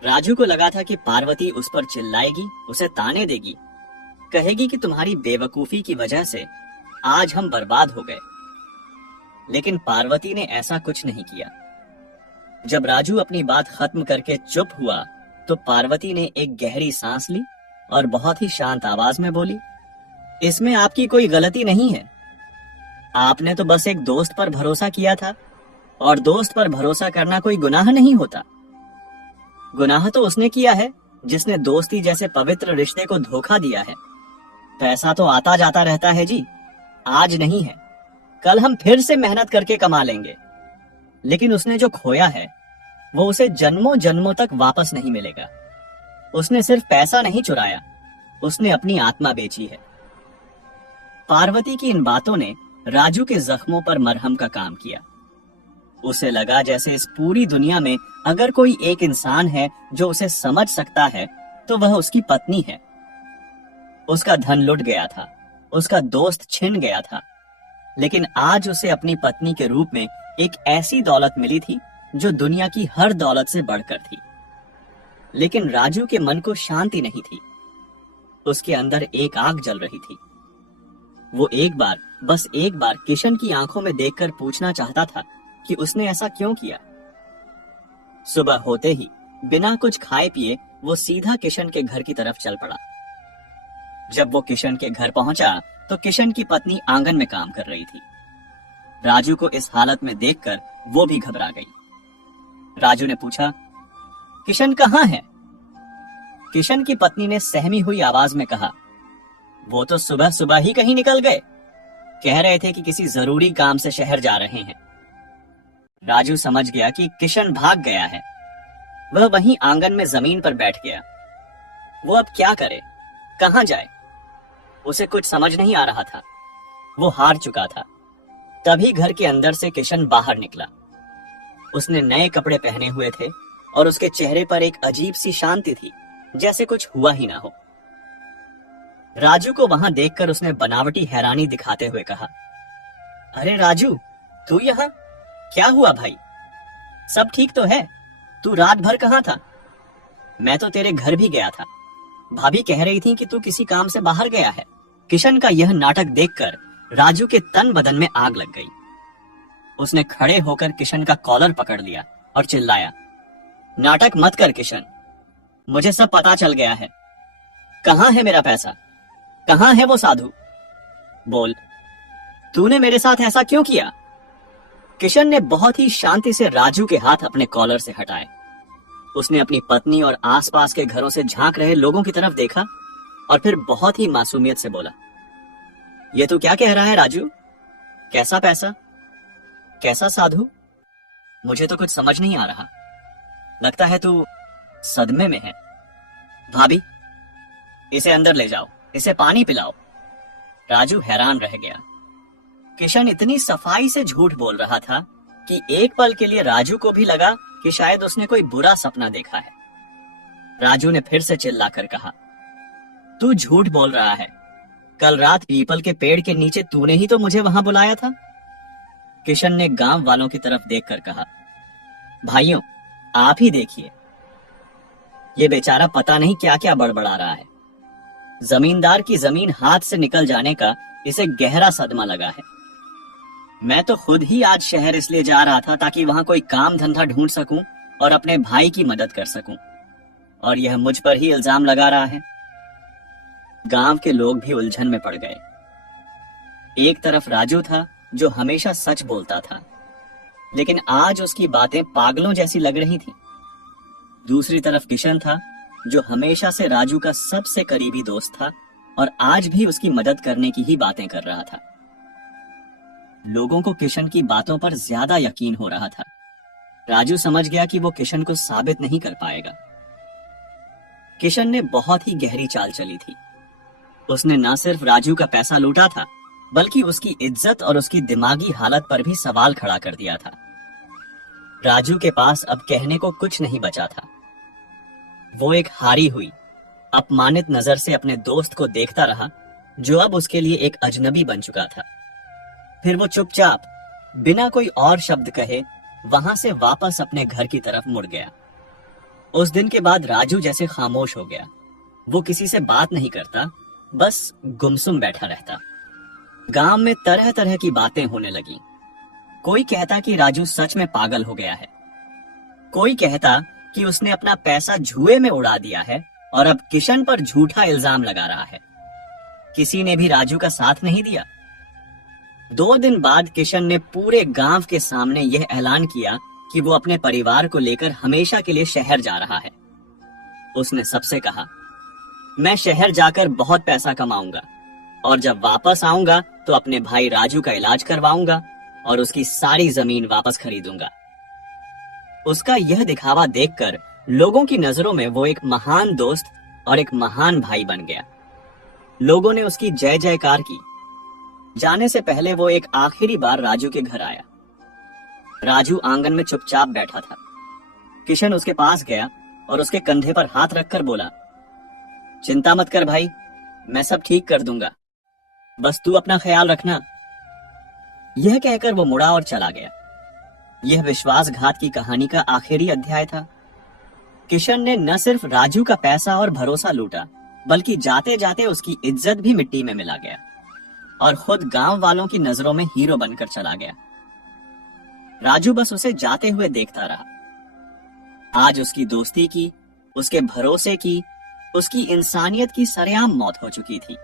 राजू को लगा था कि पार्वती उस पर चिल्लाएगी, उसे ताने देगी, कहेगी कि तुम्हारी बेवकूफी की वजह से आज हम बर्बाद हो गए। लेकिन पार्वती ने ऐसा कुछ नहीं किया। जब राजू अपनी बात खत्म करके चुप हुआ तो पार्वती ने एक गहरी सांस ली और बहुत ही शांत आवाज में बोली, इसमें आपकी कोई गलती नहीं है। आपने तो बस एक दोस्त पर भरोसा किया था, और दोस्त पर भरोसा करना कोई गुनाह नहीं होता। गुनाह तो उसने किया है जिसने दोस्ती जैसे पवित्र रिश्ते को धोखा दिया है। पैसा तो आता जाता रहता है जी, आज नहीं है, कल हम फिर से मेहनत करके कमा लेंगे। लेकिन उसने जो खोया है वो उसे जन्मों जन्मों तक वापस नहीं मिलेगा। उसने सिर्फ पैसा नहीं चुराया, उसने अपनी आत्मा बेची है। पार्वती की इन बातों ने राजू के जख्मों पर मरहम का काम किया। उसे लगा जैसे इस पूरी दुनिया में अगर कोई एक इंसान है जो उसे समझ सकता है तो वह उसकी पत्नी है। उसका धन लुट गया था, उसका दोस्त छिन गया था, लेकिन आज उसे अपनी पत्नी के रूप में एक ऐसी दौलत मिली थी जो दुनिया की हर दौलत से बढ़कर थी। लेकिन राजू के मन को शांति नहीं थी। उसके अंदर एक आग जल रही थी। वो एक बार, बस एक बार किशन की आंखों में देखकर पूछना चाहता था कि उसने ऐसा क्यों किया। सुबह होते ही बिना कुछ खाए पिए वो सीधा किशन के घर की तरफ चल पड़ा। जब वो किशन के घर पहुंचा तो किशन की पत्नी आंगन में काम कर रही थी। राजू को इस हालत में देखकर वो भी घबरा गई। राजू ने पूछा, किशन कहाँ है? किशन की पत्नी ने सहमी हुई आवाज में कहा, वो तो सुबह सुबह ही कहीं निकल गए, कह रहे थे कि किसी जरूरी काम से शहर जा रहे हैं। राजू समझ गया कि किशन भाग गया है। वह वहीं आंगन में जमीन पर बैठ गया। वो अब क्या करे, कहां जाए? उसे कुछ समझ नहीं आ रहा था। वो हार चुका था। तभी घर के अंदर से किशन बाहर निकला। उसने नए कपड़े पहने हुए थे और उसके चेहरे पर एक अजीब सी शांति थी, जैसे कुछ हुआ ही ना हो। राजू को वहां देखकर उसने बनावटी हैरानी दिखाते हुए कहा, अरे राजू, तू यहां? क्या हुआ भाई? सब ठीक तो है? तू रात भर कहां था? मैं तो तेरे घर भी गया था। भाभी कह रही थी कि तू किसी काम से बाहर गया है। किशन का यह नाटक देखकर राजू के तन बदन में आग लग गई। उसने खड़े होकर किशन का कॉलर पकड़ लिया और चिल्लाया, नाटक मत कर किशन, मुझे सब पता चल गया है। कहां है मेरा पैसा? कहां है वो साधु? बोल, तूने मेरे साथ ऐसा क्यों किया? किशन ने बहुत ही शांति से राजू के हाथ अपने कॉलर से हटाए। उसने अपनी पत्नी और आसपास के घरों से झांक रहे लोगों की तरफ देखा और फिर बहुत ही मासूमियत से बोला, ये तू क्या कह रहा है राजू? कैसा पैसा? कैसा साधु? मुझे तो कुछ समझ नहीं आ रहा। लगता है तू सदमे में है। भाभी, इसे अंदर ले जाओ, इसे पानी पिलाओ। राजू हैरान रह गया। किशन इतनी सफाई से झूठ बोल रहा था कि एक पल के लिए राजू को भी लगा कि शायद उसने कोई बुरा सपना देखा है। राजू ने फिर से चिल्लाकर कहा, तू झूठ बोल रहा है। कल रात पीपल के पेड़ के नीचे तूने ही तो मुझे वहां बुलाया था। किशन ने गांव वालों की तरफ देखकर कहा, भाइयों, आप ही देखिए, ये बेचारा पता नहीं क्या क्या बड़बड़ा रहा है। जमींदार की जमीन हाथ से निकल जाने का इसे गहरा सदमा लगा है। मैं तो खुद ही आज शहर इसलिए जा रहा था ताकि वहां कोई काम धंधा ढूंढ सकूं और अपने भाई की मदद कर सकूं, और यह मुझ पर ही इल्जाम लगा रहा है। गांव के लोग भी उलझन में पड़ गए। एक तरफ राजू था जो हमेशा सच बोलता था, लेकिन आज उसकी बातें पागलों जैसी लग रही थी। दूसरी तरफ किशन था जो हमेशा से राजू का सबसे करीबी दोस्त था और आज भी उसकी मदद करने की ही बातें कर रहा था। लोगों को किशन की बातों पर ज्यादा यकीन हो रहा था। राजू समझ गया कि वो किशन को साबित नहीं कर पाएगा। किशन ने बहुत ही गहरी चाल चली थी। उसने न सिर्फ राजू का पैसा लूटा था, बल्कि उसकी इज्जत और उसकी दिमागी हालत पर भी सवाल खड़ा कर दिया था। राजू के पास अब कहने को कुछ नहीं बचा था। वो एक हारी हुई, अपमानित नजर से अपने दोस्त को देखता रहा जो अब उसके लिए एक अजनबी बन चुका था। फिर वो चुपचाप बिना कोई और शब्द कहे वहां से वापस अपने घर की तरफ मुड़ गया। उस दिन के बाद राजू जैसे खामोश हो गया। वो किसी से बात नहीं करता, बस गुमसुम बैठा रहता। गांव में तरह तरह की बातें होने लगी। कोई कहता कि राजू सच में पागल हो गया है, कोई कहता कि उसने अपना पैसा जुए में उड़ा दिया है और अब किशन पर झूठा इल्जाम लगा रहा है। किसी ने भी राजू का साथ नहीं दिया। 2 दिन बाद किशन ने पूरे गांव के सामने यह ऐलान किया कि वो अपने परिवार को लेकर हमेशा के लिए शहर जा रहा है। उसने सबसे कहा, मैं शहर जाकर बहुत पैसा कमाऊंगा और जब वापस आऊंगा तो अपने भाई राजू का इलाज करवाऊंगा और उसकी सारी जमीन वापस खरीदूंगा। उसका यह दिखावा देखकर लोगों की नजरों में वो एक महान दोस्त और एक महान भाई बन गया। लोगों ने उसकी जय जयकार की। जाने से पहले वो एक आखिरी बार राजू के घर आया। राजू आंगन में चुपचाप बैठा था। किशन उसके पास गया और उसके कंधे पर हाथ रखकर बोला, चिंता मत कर भाई, मैं सब ठीक कर दूंगा, बस तू अपना ख्याल रखना। यह कहकर वो मुड़ा और चला गया। यह विश्वासघात की कहानी का आखिरी अध्याय था। किशन ने न सिर्फ राजू का पैसा और भरोसा लूटा, बल्कि जाते जाते उसकी इज्जत भी मिट्टी में मिला गया और खुद गांव वालों की नजरों में हीरो बनकर चला गया। राजू बस उसे जाते हुए देखता रहा। आज उसकी दोस्ती की, उसके भरोसे की, उसकी इंसानियत की सरेआम मौत हो चुकी थी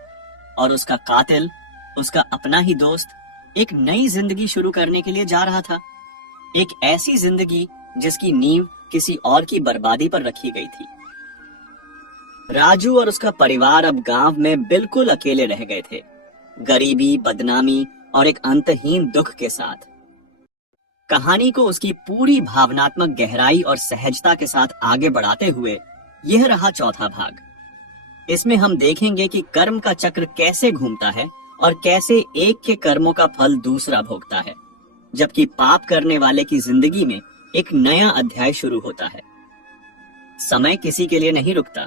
और उसका कातिल, उसका अपना ही दोस्त, एक नई जिंदगी शुरू करने के लिए जा रहा था। एक ऐसी जिंदगी जिसकी नींव किसी और की बर्बादी पर रखी गई थी। राजू और उसका परिवार अब गांव में बिल्कुल अकेले रह गए थे, गरीबी, बदनामी और एक अंतहीन दुख के साथ। कहानी को उसकी पूरी भावनात्मक गहराई और सहजता के साथ आगे बढ़ाते हुए यह रहा चौथा भाग। इसमें हम देखेंगे कि कर्म का चक्र कैसे घूमता है और कैसे एक के कर्मों का फल दूसरा भोगता है, जबकि पाप करने वाले की जिंदगी में एक नया अध्याय शुरू होता है। समय किसी के लिए नहीं रुकता।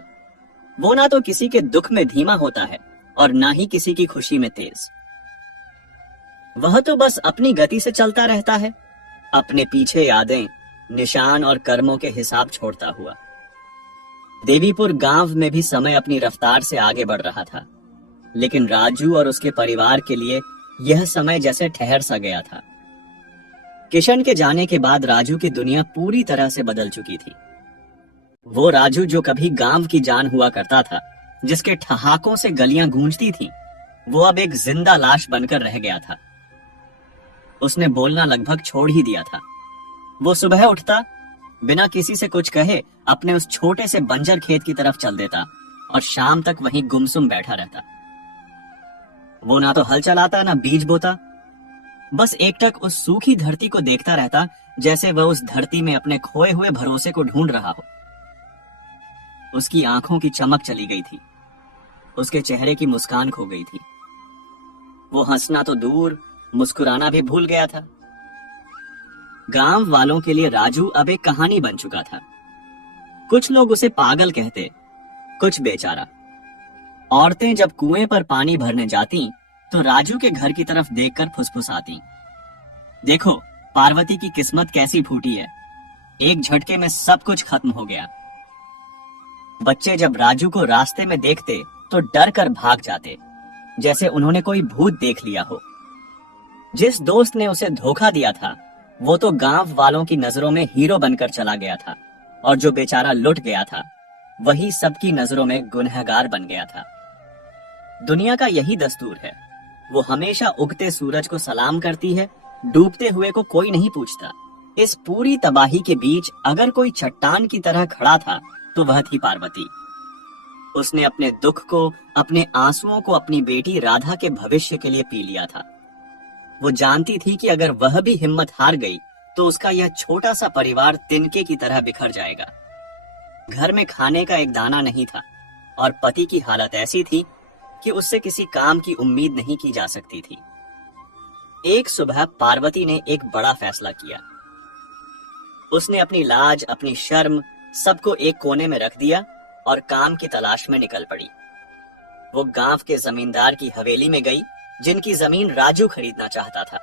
वो ना तो किसी के दुख में धीमा होता है और ना ही किसी की खुशी में तेज। वह तो बस अपनी गति से चलता रहता है, अपने पीछे यादें, निशान और कर्मों के हिसाब छोड़ता हुआ। देवीपुर गांव में भी समय अपनी रफ्तार से आगे बढ़ रहा था, लेकिन राजू और उसके परिवार के लिए यह समय जैसे ठहर सा गया था। किशन के जाने के बाद राजू की दुनिया पूरी तरह से बदल चुकी थी। वो राजू जो कभी गांव की जान हुआ करता था, जिसके ठहाकों से गलियां गूंजती थीं, वो अब एक जिंदा लाश बनकर रह गया था। उसने बोलना लगभग छोड़ ही दिया था। वो सुबह उठता, बिना किसी से कुछ कहे अपने उस छोटे से बंजर खेत की तरफ चल देता और शाम तक वहीं गुमसुम बैठा रहता। वो ना तो हल चलाता, ना बीज बोता, बस एकटक उस सूखी धरती को देखता रहता, जैसे वह उस धरती में अपने खोए हुए भरोसे को ढूंढ रहा हो। उसकी आंखों की चमक चली गई थी, उसके चेहरे की मुस्कान खो गई थी। वो हंसना तो दूर, मुस्कुराना भी भूल गया था। गांव वालों के लिए राजू अब एक कहानी बन चुका था। कुछ लोग उसे पागल कहते, कुछ बेचारा। औरतें जब कुएं पर पानी भरने जाती तो राजू के घर की तरफ देखकर फुसफुसाती, देखो पार्वती की किस्मत कैसी फूटी है, एक झटके में सब कुछ खत्म हो गया। बच्चे जब राजू को रास्ते में देखते तो डर कर भाग जाते, जैसे उन्होंने कोई भूत देख लिया हो। जिस दोस्त ने उसे धोखा दिया था, वो तो गांव वालों की नजरों में हीरो बनकर चला गया था, और जो बेचारा लुट गया था, वही सबकी नजरों में गुनहगार बन गया था। दुनिया का यही दस्तूर है, वो हमेशा उगते सूरज को सलाम करती है, डूबते हुए को कोई नहीं पूछता। इस पूरी तबाही के बीच अगर कोई चट्टान की तरह खड़ा था तो वह थी पार्वती। उसने अपने दुख को, अपने आंसुओं को अपनी बेटी राधा के भविष्य के लिए पी लिया था। वो जानती थी कि अगर वह भी हिम्मत हार गई तो उसका यह छोटा सा परिवार तिनके की तरह बिखर जाएगा। घर में खाने का एक दाना नहीं था और पति की हालत ऐसी थी कि उससे किसी काम की उम्मीद नहीं की जा सकती थी। एक सुबह पार्वती ने एक बड़ा फैसला किया। उसने अपनी लाज, अपनी शर्म सबको एक कोने में रख दिया और काम की तलाश में निकल पड़ी। वो गांव के जमींदार की हवेली में गई, जिनकी जमीन राजू खरीदना चाहता था।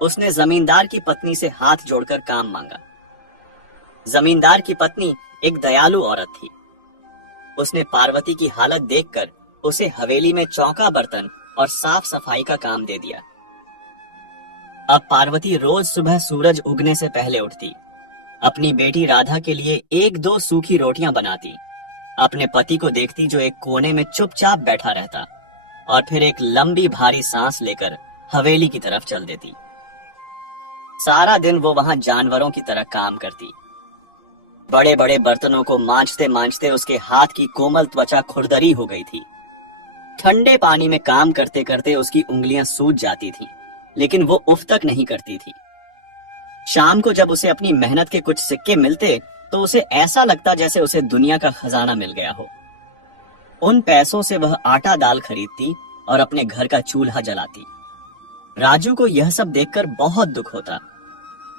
उसने जमींदार की पत्नी से हाथ जोड़कर काम मांगा। जमींदार की पत्नी एक दयालु औरत थी। उसने पार्वती की हालत देखकर उसे हवेली में चौका बर्तन और साफ सफाई का काम दे दिया। अब पार्वती रोज सुबह सूरज उगने से पहले उठती, अपनी बेटी राधा के लिए 1-2 सूखी रोटियां बनाती, अपने पति को देखती जो एक कोने में चुपचाप बैठा रहता, और फिर एक लंबी भारी सांस लेकर हवेली की तरफ चल देती। सारा दिन वो वहां जानवरों की तरह काम करती। बड़े बड़े बर्तनों को मांजते मांजते उसके हाथ की कोमल त्वचा खुरदरी हो गई थी। ठंडे पानी में काम करते करते उसकी उंगलियां सूज जाती थीं, लेकिन वो उफ तक नहीं करती थी। शाम को जब उसे अपनी मेहनत के कुछ सिक्के मिलते तो उसे ऐसा लगता जैसे उसे दुनिया का खजाना मिल गया हो। उन पैसों से वह आटा दाल खरीदती और अपने घर का चूल्हा जलाती। राजू को यह सब देखकर बहुत दुख होता।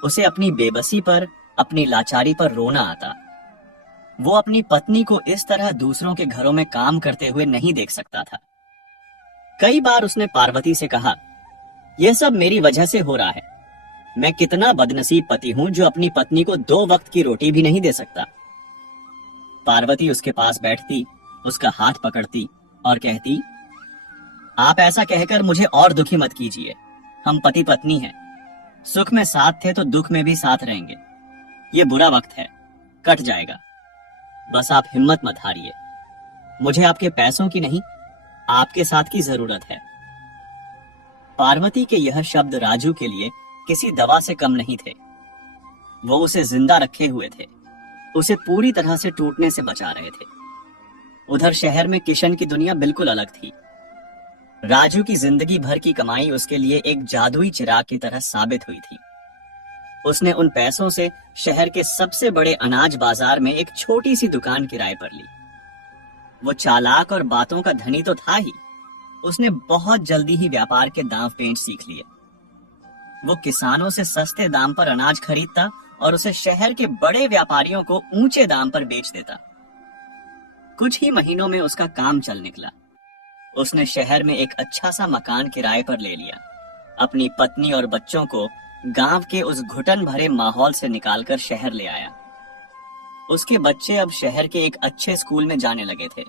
उसे अपनी बेबसी पर, अपनी लाचारी पर रोना आता। वो अपनी पत्नी को इस तरह दूसरों के घरों में काम करते हुए नहीं देख सकता था। कई बार उसने पार्वती से कहा, यह सब मेरी वजह से हो रहा है। मैं कितना बदनसीब पति हूं जो अपनी पत्नी को 2 वक्त की रोटी भी नहीं दे सकता। पार्वती उसके पास बैठती, उसका हाथ पकड़ती और कहती, आप ऐसा कहकर मुझे और दुखी मत कीजिए। हम पति पत्नी हैं। सुख में साथ थे तो दुख में भी साथ रहेंगे। ये बुरा वक्त है, कट जाएगा। बस आप हिम्मत मत हारिए। मुझे आपके पैसों की नहीं, आपके साथ की जरूरत है। पार्वती के यह शब्द राजू के लिए किसी दवा से कम नहीं थे। वो उसे जिंदा रखे हुए थे, उसे पूरी तरह से टूटने से बचा रहे थे। उधर शहर में किशन की दुनिया बिल्कुल अलग थी। राजू की जिंदगी भर की कमाई उसके लिए एक जादुई चिराग की तरह साबित हुई थी। उसने उन पैसों से शहर के सबसे बड़े अनाज बाजार में एक छोटी सी दुकान किराए पर ली। वो चालाक और बातों का धनी तो था ही, उसने बहुत जल्दी ही व्यापार के दांव पेंच सीख लिए। वो किसानों से सस्ते दाम पर अनाज खरीदता और उसे शहर के बड़े व्यापारियों को ऊंचे दाम पर बेच देता। कुछ ही महीनों में उसका काम चल निकला। उसने शहर में एक अच्छा सा मकान किराए पर ले लिया। अपनी पत्नी और बच्चों को गांव के उस घुटन भरे माहौल से निकालकर शहर ले आया। उसके बच्चे अब शहर के एक अच्छे स्कूल में जाने लगे थे।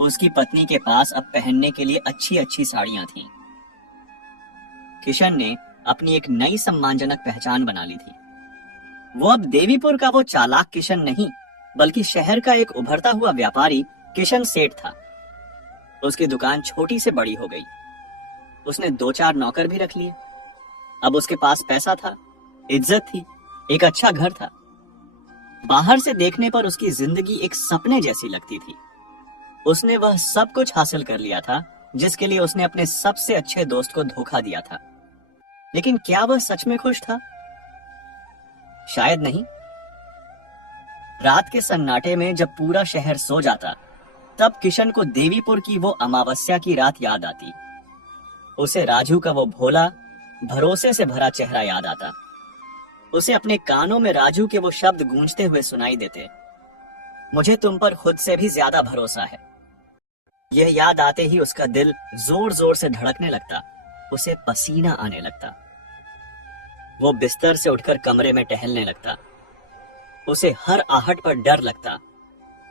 उसकी पत्नी के पास अब पहनने के लिए अच्छी अच्छी साड़ियां थीं। किशन ने अपनी एक नई सम्मानजनक पहचान बना ली थी। वो अब देवीपुर का वो चालाक किशन नहीं, बल्कि शहर का एक उभरता हुआ व्यापारी किशन सेठ था। उसकी दुकान छोटी से बड़ी हो गई। उसने 2-4 नौकर भी रख लिए। अब उसके पास पैसा था, इज्जत थी, एक अच्छा घर था। बाहर से देखने पर उसकी जिंदगी एक सपने जैसी लगती थी। उसने वह सब कुछ हासिल कर लिया था जिसके लिए उसने अपने सबसे अच्छे दोस्त को धोखा दिया था। लेकिन क्या वह सच में खुश था? शायद नहीं। रात के सन्नाटे में जब पूरा शहर सो जाता, तब किशन को देवीपुर की वो अमावस्या की रात याद आती। उसे राजू का वो भोला, भरोसे से भरा चेहरा याद आता। उसे अपने कानों में राजू के वो शब्द गूंजते हुए सुनाई देते, मुझे तुम पर खुद से भी ज्यादा भरोसा है। यह याद आते ही उसका दिल जोर जोर से धड़कने लगता, उसे पसीना आने लगता। वो बिस्तर से उठकर कमरे में टहलने लगता। उसे हर आहट पर डर लगता।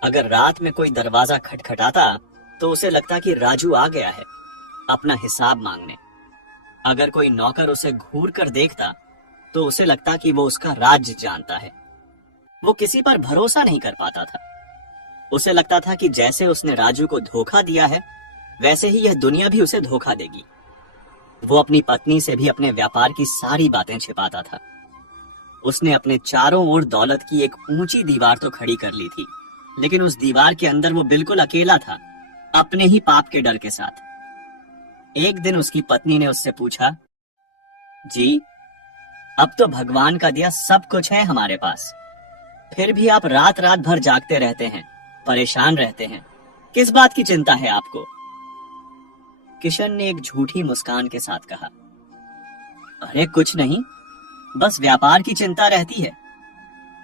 अगर रात में कोई दरवाजा खटखटाता तो उसे लगता कि राजू आ गया है अपना हिसाब मांगने। अगर कोई नौकर उसे घूर कर देखता तो उसे लगता कि वो उसका राज जानता है। वो किसी पर भरोसा नहीं कर पाता था। उसे लगता था कि जैसे उसने राजू को धोखा दिया है, वैसे ही यह दुनिया भी उसे धोखा देगी। वो अपनी पत्नी से भी अपने व्यापार की सारी बातें छिपाता था। उसने अपने चारों ओर दौलत की एक ऊंची दीवार तो खड़ी कर ली थी, लेकिन उस दीवार के अंदर वो बिल्कुल अकेला था, अपने ही पाप के डर के साथ। एक दिन उसकी पत्नी ने उससे पूछा, जी, अब तो भगवान का दिया सब कुछ है हमारे पास, फिर भी आप रात रात भर जागते रहते हैं, परेशान रहते हैं, किस बात की चिंता है आपको? किशन ने एक झूठी मुस्कान के साथ कहा, अरे कुछ नहीं, बस व्यापार की चिंता रहती है।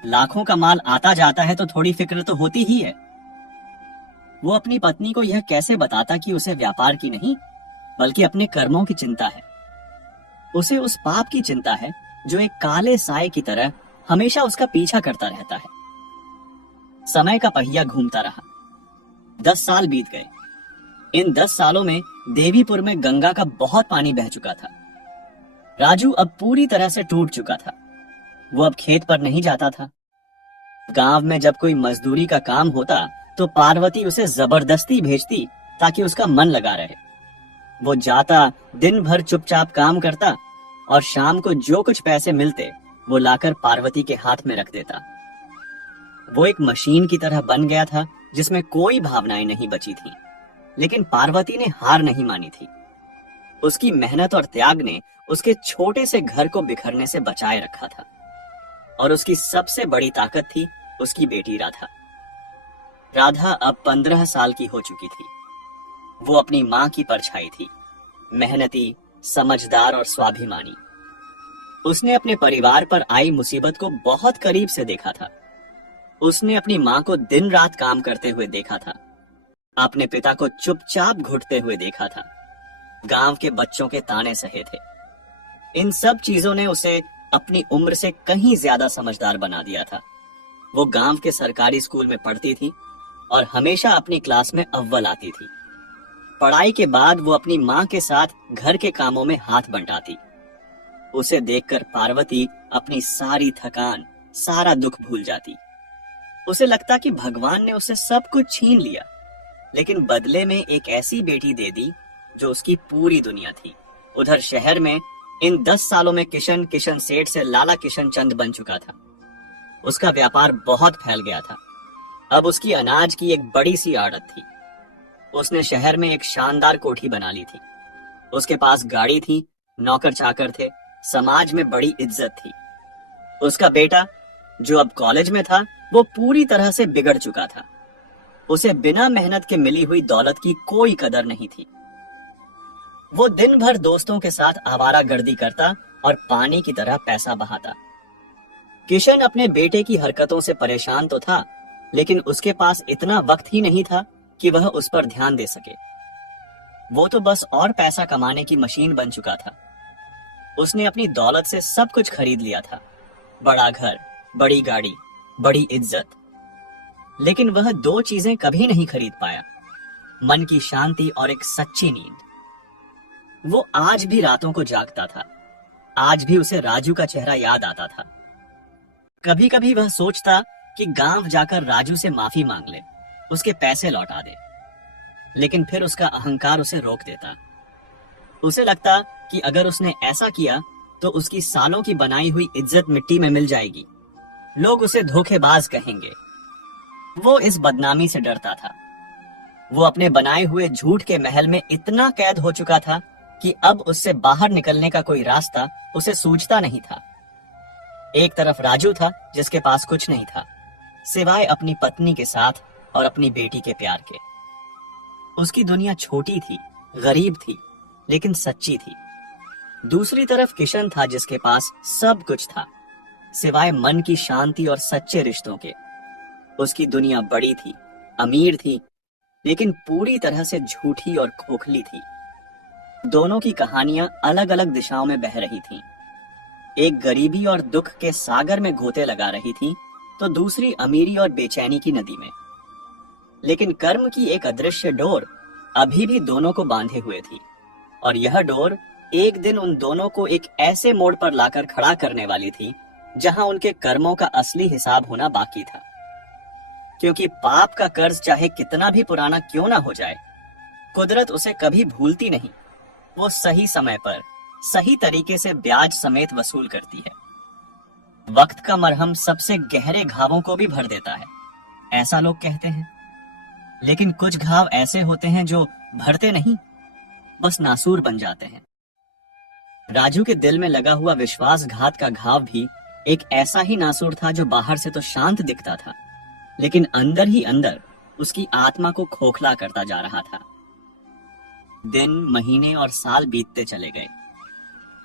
लाखों का माल आता जाता है तो थोड़ी फिक्र तो होती ही है। वो अपनी पत्नी को यह कैसे बताता कि उसे व्यापार की नहीं, बल्कि अपने कर्मों की चिंता है। उसे उस पाप की चिंता है जो एक काले साए की तरह हमेशा उसका पीछा करता रहता है। समय का पहिया घूमता रहा। 10 साल बीत गए। इन 10 सालों में देवीपुर में गंगा का बहुत पानी बह चुका था। राजू अब पूरी तरह से टूट चुका था। वो अब खेत पर नहीं जाता था। गांव में जब कोई मजदूरी का काम होता तो पार्वती उसे जबरदस्ती भेजती ताकि उसका मन लगा रहे। वो जाता, दिन भर चुपचाप काम करता और शाम को जो कुछ पैसे मिलते वो लाकर पार्वती के हाथ में रख देता। वो एक मशीन की तरह बन गया था जिसमें कोई भावनाएं नहीं बची थी। लेकिन पार्वती ने हार नहीं मानी थी। उसकी मेहनत और त्याग ने उसके छोटे से घर को बिखरने से बचाए रखा था। और उसकी सबसे बड़ी ताकत थी उसकी बेटी राधा। राधा अब 15 साल की हो चुकी थी। वो अपनी मां की परछाई थी, मेहनती, समझदार और स्वाभिमानी। उसने अपने परिवार पर आई मुसीबत को बहुत करीब से देखा था। उसने अपनी मां को दिन रात काम करते हुए देखा था, अपने पिता को चुपचाप घुटते हुए देखा था, गांव के बच्चों के ताने सहे थे। इन सब चीजों ने उसे अपनी उम्र से कहीं ज्यादा समझदार बना दिया था। वो गांव के सरकारी स्कूल में पढ़ती थी और हमेशा अपनी क्लास में अव्वल आती थी। पढ़ाई के बाद वो अपनी मां के साथ घर के कामों में हाथ बंटाती। उसे देखकर पार्वती अपनी सारी थकान, सारा दुख भूल जाती। उसे लगता कि भगवान ने उसे सब कुछ छीन लिया, लेकिन बदले में एक ऐसी बेटी दे दी जो उसकी पूरी दुनिया थी। उधर शहर में इन 10 सालों में किशन सेठ से लाला किशन चंद बन चुका था। उसका व्यापार बहुत फैल गया था। अब उसकी अनाज की एक बड़ी सी आड़त थी। उसने शहर में एक शानदार कोठी बना ली थी। उसके पास गाड़ी थी, नौकर चाकर थे, समाज में बड़ी इज्जत थी। उसका बेटा जो अब कॉलेज में था वो पूरी तरह से बिगड़ चुका था। उसे बिना मेहनत के मिली हुई दौलत की कोई कदर नहीं थी। वो दिन भर दोस्तों के साथ आवारागर्दी करता और पानी की तरह पैसा बहाता। किशन अपने बेटे की हरकतों से परेशान तो था, लेकिन उसके पास इतना वक्त ही नहीं था कि वह उस पर ध्यान दे सके। वो तो बस और पैसा कमाने की मशीन बन चुका था। उसने अपनी दौलत से सब कुछ खरीद लिया था, बड़ा घर, बड़ी गाड़ी, बड़ी इज्जत। लेकिन वह 2 चीजें कभी नहीं खरीद पाया, मन की शांति और एक सच्ची नींद। वो आज भी रातों को जागता था। आज भी उसे राजू का चेहरा याद आता था। कभी कभी वह सोचता कि गांव जाकर राजू से माफी मांग ले, उसके पैसे लौटा दे। लेकिन फिर उसका अहंकार उसे रोक देता। उसे लगता कि अगर उसने ऐसा किया तो उसकी सालों की बनाई हुई इज्जत मिट्टी में मिल जाएगी। लोग उसे धोखेबाज कहेंगे। वो इस बदनामी से डरता था। वो अपने बनाए हुए झूठ के महल में इतना कैद हो चुका था कि अब उससे बाहर निकलने का कोई रास्ता उसे सूझता नहीं था। एक तरफ राजू था जिसके पास कुछ नहीं था सिवाय अपनी पत्नी के साथ और अपनी बेटी के प्यार के। उसकी दुनिया छोटी थी, गरीब थी, लेकिन सच्ची थी। दूसरी तरफ किशन था जिसके पास सब कुछ था सिवाय मन की शांति और सच्चे रिश्तों के। उसकी दुनिया बड़ी थी, अमीर थी, लेकिन पूरी तरह से झूठी और खोखली थी। दोनों की कहानियां अलग अलग दिशाओं में बह रही थीं। एक गरीबी और दुख के सागर में गोते लगा रही थी, तो दूसरी अमीरी और बेचैनी की नदी में। लेकिन कर्म की एक अदृश्य डोर अभी भी दोनों को बांधे हुए थी, और यह डोर एक दिन उन दोनों को एक ऐसे मोड़ पर लाकर खड़ा करने वाली थी जहां उनके कर्मों का असली हिसाब होना बाकी था। क्योंकि पाप का कर्ज चाहे कितना भी पुराना क्यों ना हो जाए, कुदरत उसे कभी भूलती नहीं। वो सही समय पर सही तरीके से ब्याज समेत वसूल करती है। वक्त का मरहम सबसे गहरे घावों को भी भर देता है, ऐसा लोग कहते हैं। लेकिन कुछ घाव ऐसे होते हैं जो भरते नहीं, बस नासूर बन जाते हैं। राजू के दिल में लगा हुआ विश्वासघात का घाव भी एक ऐसा ही नासूर था जो बाहर से तो शांत दिखता था, लेकिन अंदर ही अंदर उसकी आत्मा को खोखला करता जा रहा था। दिन, महीने और साल बीतते चले गए।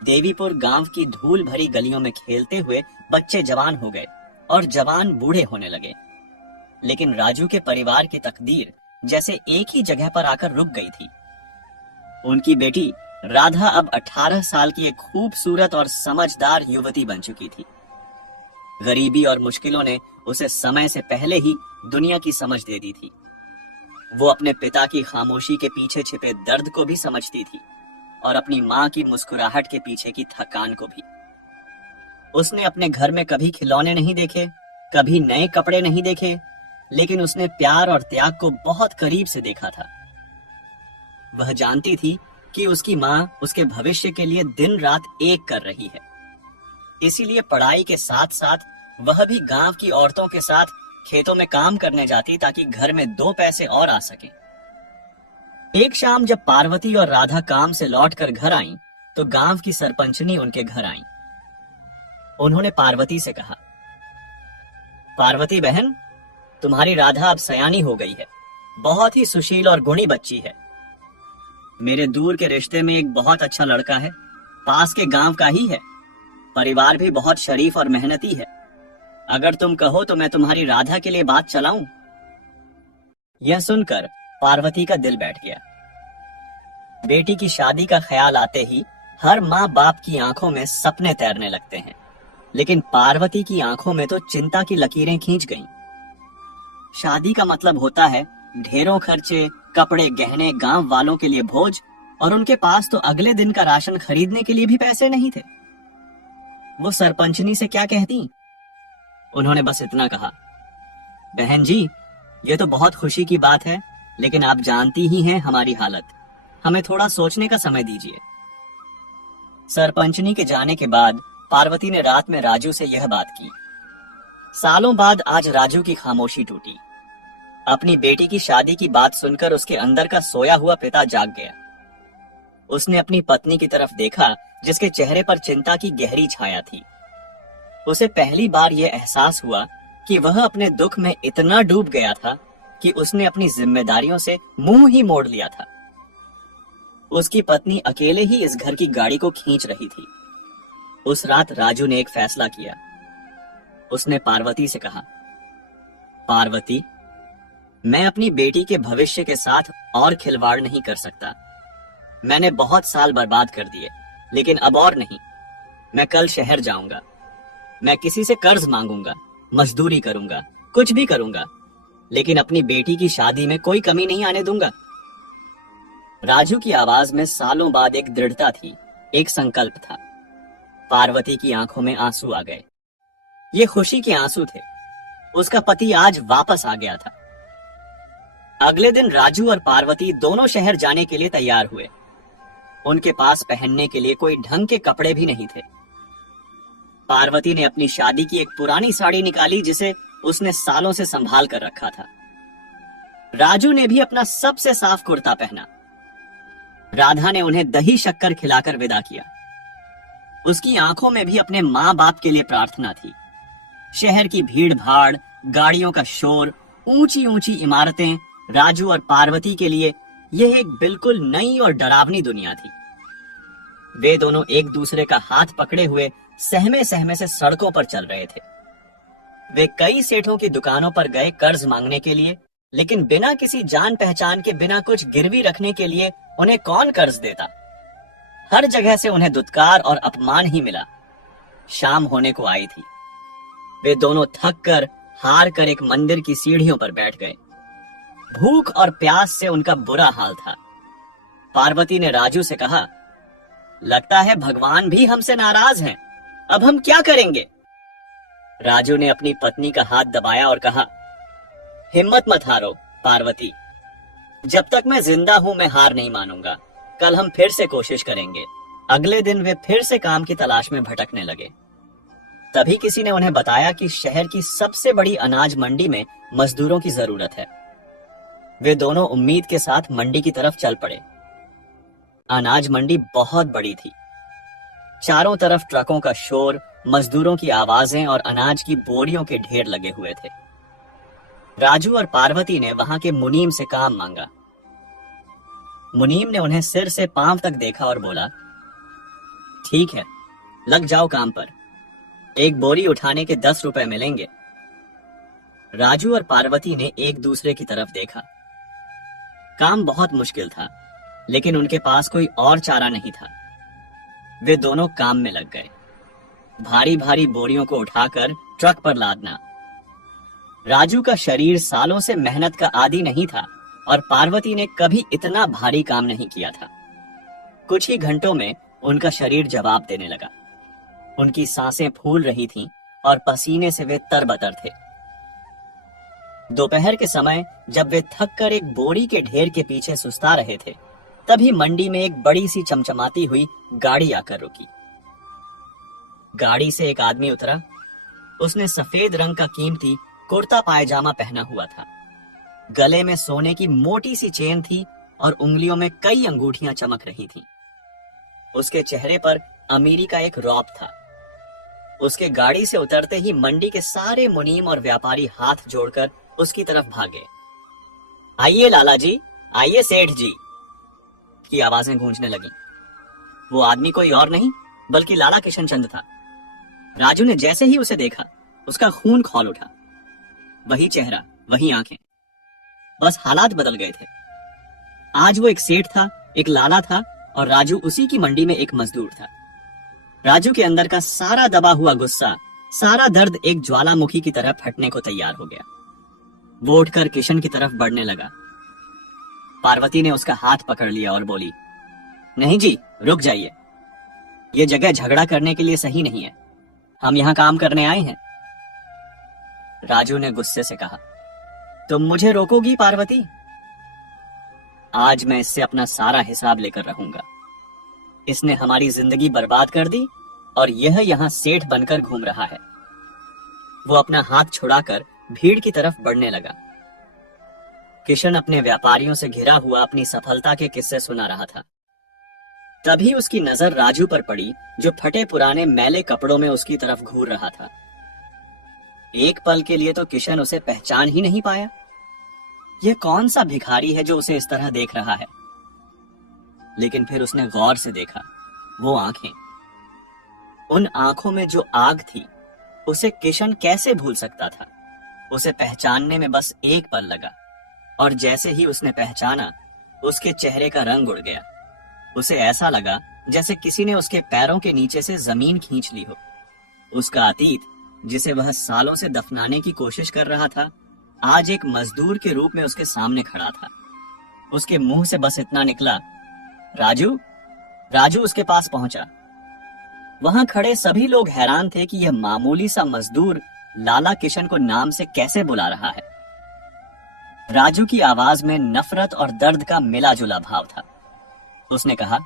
देवीपुर गांव की धूल भरी गलियों में खेलते हुए बच्चे जवान हो गए और जवान बूढ़े होने लगे। लेकिन राजू के परिवार की तकदीर जैसे एक ही जगह पर आकर रुक गई थी। उनकी बेटी राधा अब 18 साल की एक खूबसूरत और समझदार युवती बन चुकी थी। गरीबी और मुश्किलों ने उसे समय से पहले ही दुनिया की समझ दे दी थी। वो अपने पिता की खामोशी के पीछे छिपे दर्द को भी समझती थी और अपनी मां की मुस्कुराहट के पीछे की थकान को भी। उसने अपने घर में कभी खिलौने नहीं देखे, कभी नए कपड़े नहीं देखे, लेकिन उसने प्यार और त्याग को बहुत करीब से देखा था। वह जानती थी कि उसकी माँ उसके भविष्य के लिए दिन रात एक कर रही है। इसीलिए पढ़ाई के साथ साथ वह भी गांव की औरतों के साथ खेतों में काम करने जाती ताकि घर में 2 पैसे और आ सकें। एक शाम जब पार्वती और राधा काम से लौटकर घर आईं, तो गांव की सरपंचनी उनके घर आईं। उन्होंने पार्वती से कहा, पार्वती बहन, तुम्हारी राधा अब सयानी हो गई है, बहुत ही सुशील और गुणी बच्ची है। मेरे दूर के रिश्ते में एक बहुत अच्छा लड़का है, पास के गांव का ही है, परिवार भी बहुत शरीफ और मेहनती है। अगर तुम कहो तो मैं तुम्हारी राधा के लिए बात चलाऊं। यह सुनकर पार्वती का दिल बैठ गया। बेटी की शादी का ख्याल आते ही हर माँ बाप की आंखों में सपने तैरने लगते हैं, लेकिन पार्वती की आंखों में तो चिंता की लकीरें खींच गईं। शादी का मतलब होता है ढेरों खर्चे, कपड़े, गहने, गांव वालों के लिए भोज, और उनके पास तो अगले दिन का राशन खरीदने के लिए भी पैसे नहीं थे। वो सरपंचनी से क्या कहती? उन्होंने बस इतना कहा, बहन जी, ये तो बहुत खुशी की बात है, लेकिन आप जानती ही हैं हमारी हालत, हमें थोड़ा सोचने का समय दीजिए। सरपंचनी के जाने के बाद पार्वती ने रात में राजू से यह बात की। सालों बाद आज राजू की खामोशी टूटी। अपनी बेटी की शादी की बात सुनकर उसके अंदर का सोया हुआ पिता जाग गया। उसने अपनी पत्नी की तरफ देखा, जिसके चेहरे पर चिंता की गहरी छाया थी। उसे पहली बार यह एहसास हुआ कि वह अपने दुख में इतना डूब गया था कि उसने अपनी जिम्मेदारियों से मुंह ही मोड़ लिया था। उसकी पत्नी अकेले ही इस घर की गाड़ी को खींच रही थी। उस रात राजू ने एक फैसला किया। उसने पार्वती से कहा, पार्वती, मैं अपनी बेटी के भविष्य के साथ और खिलवाड़ नहीं कर सकता। मैंने बहुत साल बर्बाद कर दिए, लेकिन अब और नहीं। मैं कल शहर जाऊंगा। मैं किसी से कर्ज मांगूंगा, मजदूरी करूंगा, कुछ भी करूंगा, लेकिन अपनी बेटी की शादी में कोई कमी नहीं आने दूंगा। राजू की आवाज में सालों बाद एक दृढ़ता थी, एक संकल्प था। पार्वती की आंखों में आंसू आ गए। ये खुशी के आंसू थे। उसका पति आज वापस आ गया था। अगले दिन राजू और पार्वती दोनों शहर जाने के लिए तैयार हुए। उनके पास पहनने के लिए कोई ढंग के कपड़े भी नहीं थे। पार्वती ने अपनी शादी की एक पुरानी साड़ी निकाली, जिसे उसने सालों से संभाल कर रखा था। राजू ने भी अपना सबसे साफ कुर्ता पहना। राधा ने उन्हें दही शक्कर खिलाकर विदा किया। उसकी आंखों में भी अपने माँ बाप के लिए प्रार्थना थी। शहर की भीड़ भाड़, गाड़ियों का शोर, ऊंची ऊंची इमारतें, राजू और पार्वती के लिए यह एक बिल्कुल नई और डरावनी दुनिया थी। वे दोनों एक दूसरे का हाथ पकड़े हुए सहमे सहमे से सड़कों पर चल रहे थे। वे कई सेठों की दुकानों पर गए कर्ज मांगने के लिए, लेकिन बिना किसी जान पहचान के, बिना कुछ गिरवी रखने के लिए उन्हें कौन कर्ज देता। हर जगह से उन्हें दुत्कार और अपमान ही मिला। शाम होने को आई थी। वे दोनों थक कर, हार कर एक मंदिर की सीढ़ियों पर बैठ गए। भूख और प्यास से उनका बुरा हाल था। पार्वती ने राजू से कहा, लगता है भगवान भी हमसे नाराज हैं। अब हम क्या करेंगे? राजू ने अपनी पत्नी का हाथ दबाया और कहा, हिम्मत मत हारो पार्वती, जब तक मैं जिंदा हूं मैं हार नहीं मानूंगा। कल हम फिर से कोशिश करेंगे। अगले दिन वे फिर से काम की तलाश में भटकने लगे। तभी किसी ने उन्हें बताया कि शहर की सबसे बड़ी अनाज मंडी में मजदूरों की जरूरत है। वे दोनों उम्मीद के साथ मंडी की तरफ चल पड़े। अनाज मंडी बहुत बड़ी थी। चारों तरफ ट्रकों का शोर, मजदूरों की आवाजें और अनाज की बोरियों के ढेर लगे हुए थे। राजू और पार्वती ने वहां के मुनीम से काम मांगा। मुनीम ने उन्हें सिर से पांव तक देखा और बोला, ठीक है, लग जाओ काम पर। एक बोरी उठाने के 10 रुपए मिलेंगे। राजू और पार्वती ने एक दूसरे की तरफ देखा। काम बहुत मुश्किल था, लेकिन उनके पास कोई और चारा नहीं था। वे दोनों काम में लग गए। भारी भारी बोरियों को उठाकर ट्रक पर लादना। राजू का शरीर सालों से मेहनत का आदी नहीं था और पार्वती ने कभी इतना भारी काम नहीं किया था। कुछ ही घंटों में उनका शरीर जवाब देने लगा। उनकी सांसें फूल रही थीं और पसीने से वे तरबतर थे। दोपहर के समय जब वे थक कर एक बोरी के ढेर के पीछे सुस्ता रहे थे, तभी मंडी में एक बड़ी सी चमचमाती हुई गाड़ी आकर रुकी। गाड़ी से एक आदमी उतरा। उसने सफेद रंग का कीमती कुर्ता पायजामा पहना हुआ था। गले में सोने की मोटी सी चेन थी और उंगलियों में कई अंगूठियां चमक रही थीं। उसके चेहरे पर अमीरी का एक रौब था। उसके गाड़ी से उतरते ही मंडी के सारे मुनीम और व्यापारी हाथ जोड़कर उसकी तरफ भागे। आइए लाला जी, आइए सेठ जी की आवाजें गूंजने लगीं। वो आदमी कोई और नहीं बल्कि लाला किशन चंद था। राजू ने जैसे ही उसे देखा, उसका खून खौल उठा। वही चेहरा, वही आंखें, बस हालात बदल गए थे। आज वो एक सेठ था, एक लाला था और राजू उसी की मंडी में एक मजदूर था। राजू के अंदर का सारा दबा हुआ गुस्सा, सारा दर्द एक ज्वालामुखी की तरह फटने को तैयार हो गया। वो उठकर किशन की तरफ बढ़ने लगा। पार्वती ने उसका हाथ पकड़ लिया और बोली, नहीं जी, रुक जाइए। ये जगह झगड़ा करने के लिए सही नहीं है। हम यहां काम करने आए हैं। राजू ने गुस्से से कहा, तुम मुझे रोकोगी पार्वती? आज मैं इससे अपना सारा हिसाब लेकर रहूंगा। इसने हमारी जिंदगी बर्बाद कर दी और यह यहां सेठ बनकर घूम रहा है। वो अपना हाथ छुड़ाकर भीड़ की तरफ बढ़ने लगा। किशन अपने व्यापारियों से घिरा हुआ अपनी सफलता के किस्से सुना रहा था। तभी उसकी नजर राजू पर पड़ी, जो फटे पुराने मैले कपड़ों में उसकी तरफ घूर रहा था। एक पल के लिए तो किशन उसे पहचान ही नहीं पाया। यह कौन सा भिखारी है जो उसे इस तरह देख रहा है? लेकिन फिर उसने गौर से देखा, वो आंखें, उन आंखों में जो आग थी, उसे किशन कैसे भूल सकता था? उसे पहचानने में बस एक पल लगा और जैसे ही उसने पहचाना, उसके चेहरे का रंग उड़ गया। उसे ऐसा लगा जैसे किसी ने उसके पैरों के नीचे से जमीन खींच ली हो। उसका अतीत, जिसे वह सालों से दफनाने की कोशिश कर रहा था, आज एक मजदूर के रूप में उसके सामने खड़ा था। उसके मुंह से बस इतना निकला, राजू। राजू उसके पास पहुंचा। वहां खड़े सभी लोग हैरान थे कि यह मामूली सा मजदूर लाला किशन को नाम से कैसे बुला रहा है। राजू की आवाज में नफरत और दर्द का मिला जुला भाव था। उसने कहा,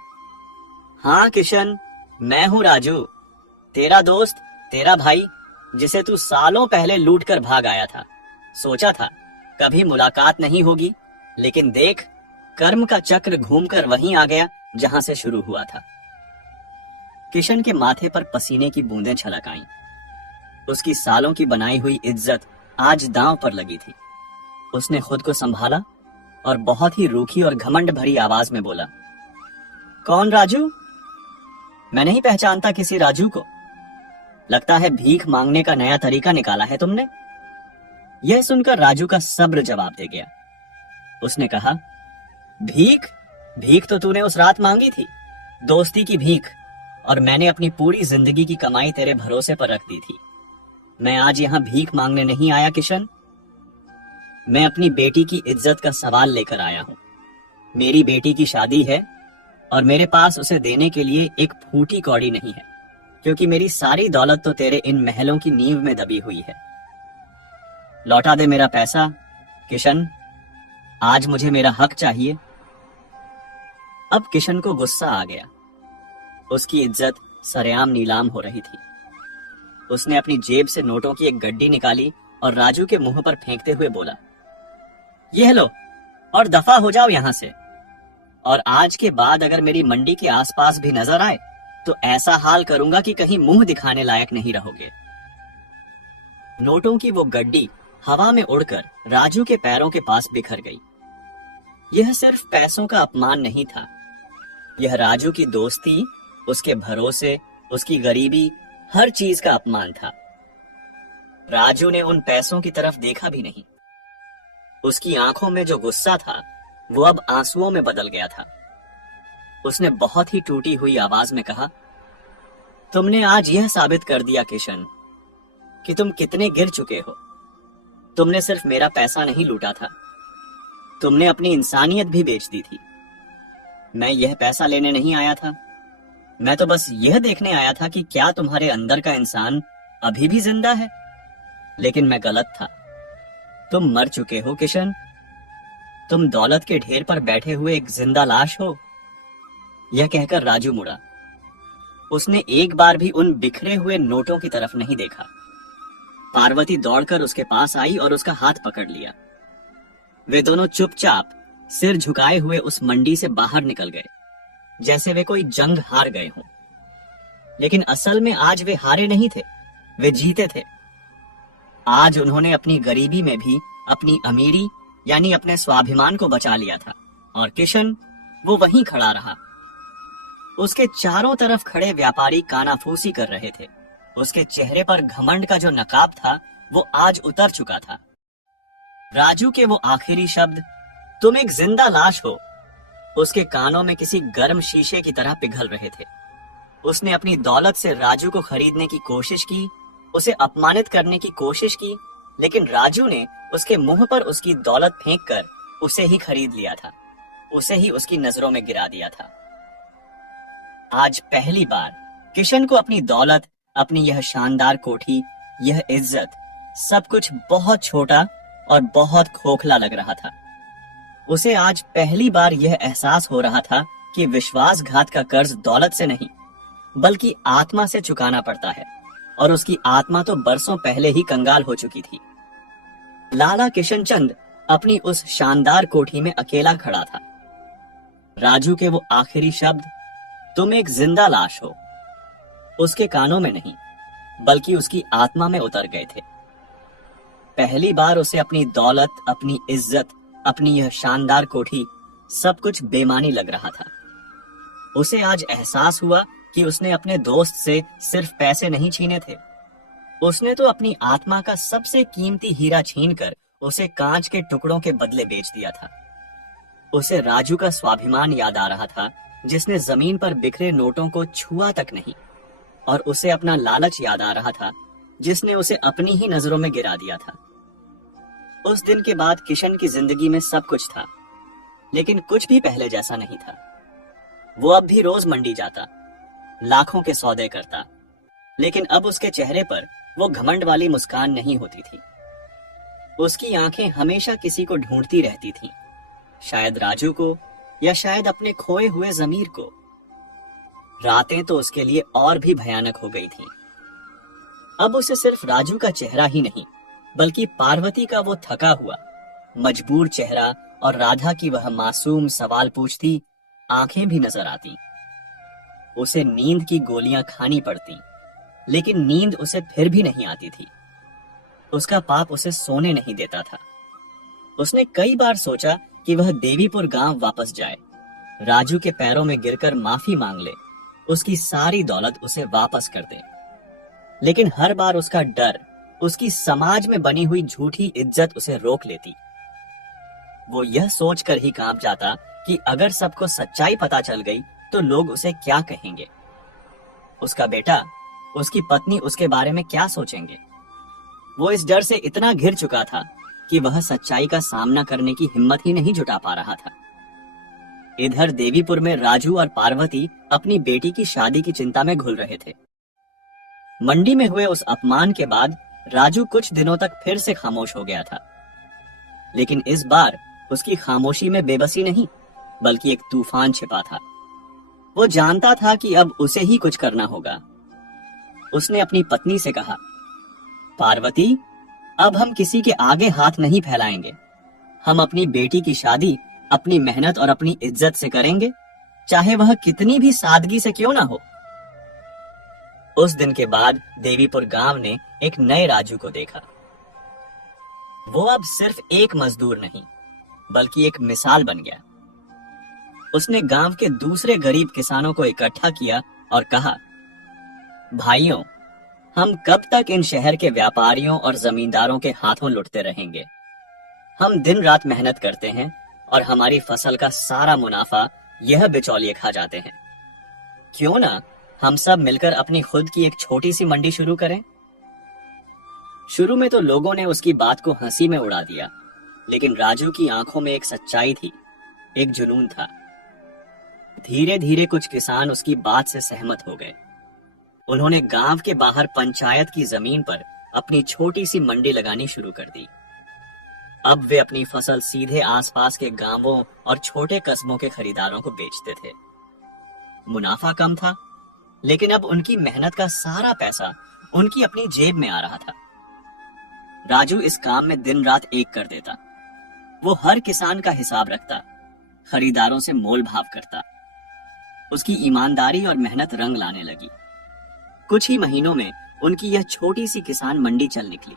हाँ किशन, मैं हूं राजू, तेरा दोस्त, तेरा भाई, जिसे तू सालों पहले लूट कर भाग आया था। सोचा था कभी मुलाकात नहीं होगी, लेकिन देख, कर्म का चक्र घूमकर वहीं आ गया जहां से शुरू हुआ था। किशन के माथे पर पसीने की बूंदें छलक आईं। उसकी सालों की बनाई हुई इज्जत आज दांव पर लगी थी। उसने खुद को संभाला और बहुत ही रूखी और घमंड भरी आवाज में बोला, कौन राजू? मैं नहीं पहचानता किसी राजू को। लगता है भीख मांगने का नया तरीका निकाला है तुमने। यह सुनकर राजू का सब्र जवाब दे गया। उसने कहा, भीख? भीख तो तूने उस रात मांगी थी, दोस्ती की भीख, और मैंने अपनी पूरी जिंदगी की कमाई तेरे भरोसे पर रख दी थी। मैं आज यहां भीख मांगने नहीं आया किशन। मैं अपनी बेटी की इज्जत का सवाल लेकर आया हूं। मेरी बेटी की शादी है और मेरे पास उसे देने के लिए एक फूटी कौड़ी नहीं है, क्योंकि मेरी सारी दौलत तो तेरे इन महलों की नींव में दबी हुई है। लौटा दे मेरा पैसा किशन, आज मुझे मेरा हक चाहिए। अब किशन को गुस्सा आ गया। उसकी इज्जत सरेआम नीलाम हो रही थी। उसने अपनी जेब से नोटों की एक गड्डी निकाली और राजू के मुंह पर फेंकते हुए बोला, यह लो और दफा हो जाओ यहां से। और आज के बाद अगर मेरी मंडी के आसपास भी नजर आए तो ऐसा हाल करूंगा कि कहीं मुंह दिखाने लायक नहीं रहोगे। नोटों की वो गड्डी हवा में उड़कर राजू के पैरों के पास बिखर गई। यह सिर्फ पैसों का अपमान नहीं था, यह राजू की दोस्ती, उसके भरोसे, उसकी गरीबी, हर चीज का अपमान था। राजू ने उन पैसों की तरफ देखा भी नहीं। उसकी आंखों में जो गुस्सा था वो अब आंसुओं में बदल गया था। उसने बहुत ही टूटी हुई आवाज में कहा, तुमने आज यह साबित कर दिया किशन कि तुम कितने गिर चुके हो। तुमने सिर्फ मेरा पैसा नहीं लूटा था, तुमने अपनी इंसानियत भी बेच दी थी। मैं यह पैसा लेने नहीं आया था, मैं तो बस यह देखने आया था कि क्या तुम्हारे अंदर का इंसान अभी भी जिंदा है। लेकिन मैं गलत था। तुम मर चुके हो किशन। तुम दौलत के ढेर पर बैठे हुए एक जिंदा लाश हो यह कहकर राजू मुड़ा। उसने एक बार भी उन बिखरे हुए नोटों की तरफ नहीं देखा। पार्वती दौड़कर उसके पास आई और उसका हाथ पकड़ लिया। वे दोनों चुपचाप सिर झुकाए हुए उस मंडी से बाहर निकल गए, जैसे वे कोई जंग हार गए हों। लेकिन असल में आज वे हारे नहीं थे, वे जीते थे। आज उन्होंने अपनी गरीबी में भी अपनी अमीरी यानी अपने स्वाभिमान को बचा लिया था। और किशन, वो वहीं खड़ा रहा। उसके चारों तरफ खड़े व्यापारी कानाफूसी कर रहे थे। उसके चेहरे पर घमंड का जो नकाब था वो आज उतर चुका था। राजू के वो आखिरी शब्द, तुम एक जिंदा लाश हो, उसके कानों में किसी गर्म शीशे की तरह पिघल रहे थे। उसने अपनी दौलत से राजू को खरीदने की कोशिश की, उसे अपमानित करने की कोशिश की, लेकिन राजू ने उसके मुंह पर उसकी दौलत फेंककर उसे ही खरीद लिया था, उसे ही उसकी नजरों में गिरा दिया था। आज पहली बार किशन को अपनी दौलत, अपनी यह शानदार कोठी, यह इज्जत, सब कुछ बहुत छोटा और बहुत खोखला लग रहा था। उसे आज पहली बार यह एहसास हो रहा था कि विश्वासघात का कर्ज दौलत से नहीं बल्कि आत्मा से चुकाना पड़ता है, और उसकी आत्मा तो बरसों पहले ही कंगाल हो चुकी थी। लाला किशनचंद अपनी उस शानदार कोठी में अकेला खड़ा था। राजू के वो आखिरी शब्द, तुम एक जिंदा लाश हो, उसके कानों में नहीं बल्कि उसकी आत्मा में उतर गए थे। पहली बार उसे अपनी दौलत, अपनी इज्जत, अपनी यह शानदार कोठी, सब कुछ बेमानी लग रहा था। उसे आज एहसास हुआ कि उसने अपने दोस्त से सिर्फ पैसे नहीं छीने थे, उसने तो अपनी आत्मा का सबसे कीमती हीरा छीनकर उसे कांच के टुकड़ों के बदले बेच दिया था। उसे राजू का स्वाभिमान याद आ रहा था, जिसने जमीन पर बिखरे नोटों को छुआ तक नहीं, और उसे अपना लालच याद आ रहा था, जिसने उसे अपनी ही नजरों में गिरा दिया था। उस दिन के बाद किशन की जिंदगी में सब कुछ था, लेकिन कुछ भी पहले जैसा नहीं था। वो अब भी रोज मंडी जाता, लाखों के सौदे करता, लेकिन अब उसके चेहरे पर वो घमंड वाली मुस्कान नहीं होती थी। उसकी आंखें हमेशा किसी को ढूंढती रहती थीं, शायद राजू को या शायद अपने खोए हुए जमीर को। रातें तो उसके लिए और भी भयानक हो गई थीं। अब उसे सिर्फ राजू का चेहरा ही नहीं बल्कि पार्वती का वो थका हुआ, मजबूर चेहरा और राधा की वह मासूम सवाल पूछती आंखें भी नजर आती। उसे नींद की गोलियां खानी पड़ती, लेकिन नींद उसे फिर भी नहीं आती थी। उसका पाप उसे सोने नहीं देता था। उसने कई बार सोचा कि वह देवीपुर गांव वापस जाए, राजू के पैरों में गिरकर माफी मांग ले, उसकी सारी दौलत उसे वापस कर दे। लेकिन हर बार उसका डर, उसकी समाज में बनी हुई झूठी इज्जत उसे रोक लेती। वो यह सोचकर ही कांप जाता कि अगर सबको सच्चाई पता चल गई तो लोग उसे क्या कहेंगे, उसका बेटा, उसकी पत्नी उसके बारे में क्या सोचेंगे। वो इस डर से इतना घिर चुका था कि वह सच्चाई का सामना करने की हिम्मत ही नहीं जुटा पा रहा था। इधर देवीपुर में राजू और पार्वती अपनी बेटी की शादी की चिंता में घुल रहे थे। मंडी में हुए उस अपमान के बाद राजू कुछ दिनों तक फिर से खामोश हो गया था, लेकिन इस बार उसकी खामोशी में बेबसी नहीं बल्कि एक तूफान छिपा था। वो जानता था कि अब उसे ही कुछ करना होगा। उसने अपनी पत्नी से कहा, पार्वती, अब हम किसी के आगे हाथ नहीं फैलाएंगे। हम अपनी बेटी की शादी अपनी मेहनत और अपनी इज्जत से करेंगे, चाहे वह कितनी भी सादगी से क्यों ना हो। उस दिन के बाद देवीपुर गांव ने एक नए राजू को देखा। वो अब सिर्फ एक मजदूर नहीं बल्कि एक मिसाल बन गया। उसने गांव के दूसरे गरीब किसानों को इकट्ठा किया और कहा, भाइयों, हम कब तक इन शहर के व्यापारियों और जमींदारों के हाथों लुटते रहेंगे। हम दिन रात मेहनत करते हैं और हमारी फसल का सारा मुनाफा यह बिचौलिए खा जाते हैं। क्यों ना हम सब मिलकर अपनी खुद की एक छोटी सी मंडी शुरू करें। शुरू में तो लोगों ने उसकी बात को हंसी में उड़ा दिया, लेकिन राजू की आंखों में एक सच्चाई थी, एक जुनून था। धीरे धीरे कुछ किसान उसकी बात से सहमत हो गए। उन्होंने गांव के बाहर पंचायत की जमीन पर अपनी छोटी सी मंडी लगानी शुरू कर दी। अब वे अपनी फसल सीधे आसपास के गांवों और छोटे कस्बों के खरीदारों को बेचते थे। मुनाफा कम था, लेकिन अब उनकी मेहनत का सारा पैसा उनकी अपनी जेब में आ रहा था। राजू इस काम में दिन रात एक कर देता। वो हर किसान का हिसाब रखता, खरीदारों से मोल भाव करता। उसकी ईमानदारी और मेहनत रंग लाने लगी। कुछ ही महीनों में उनकी यह छोटी सी किसान मंडी चल निकली।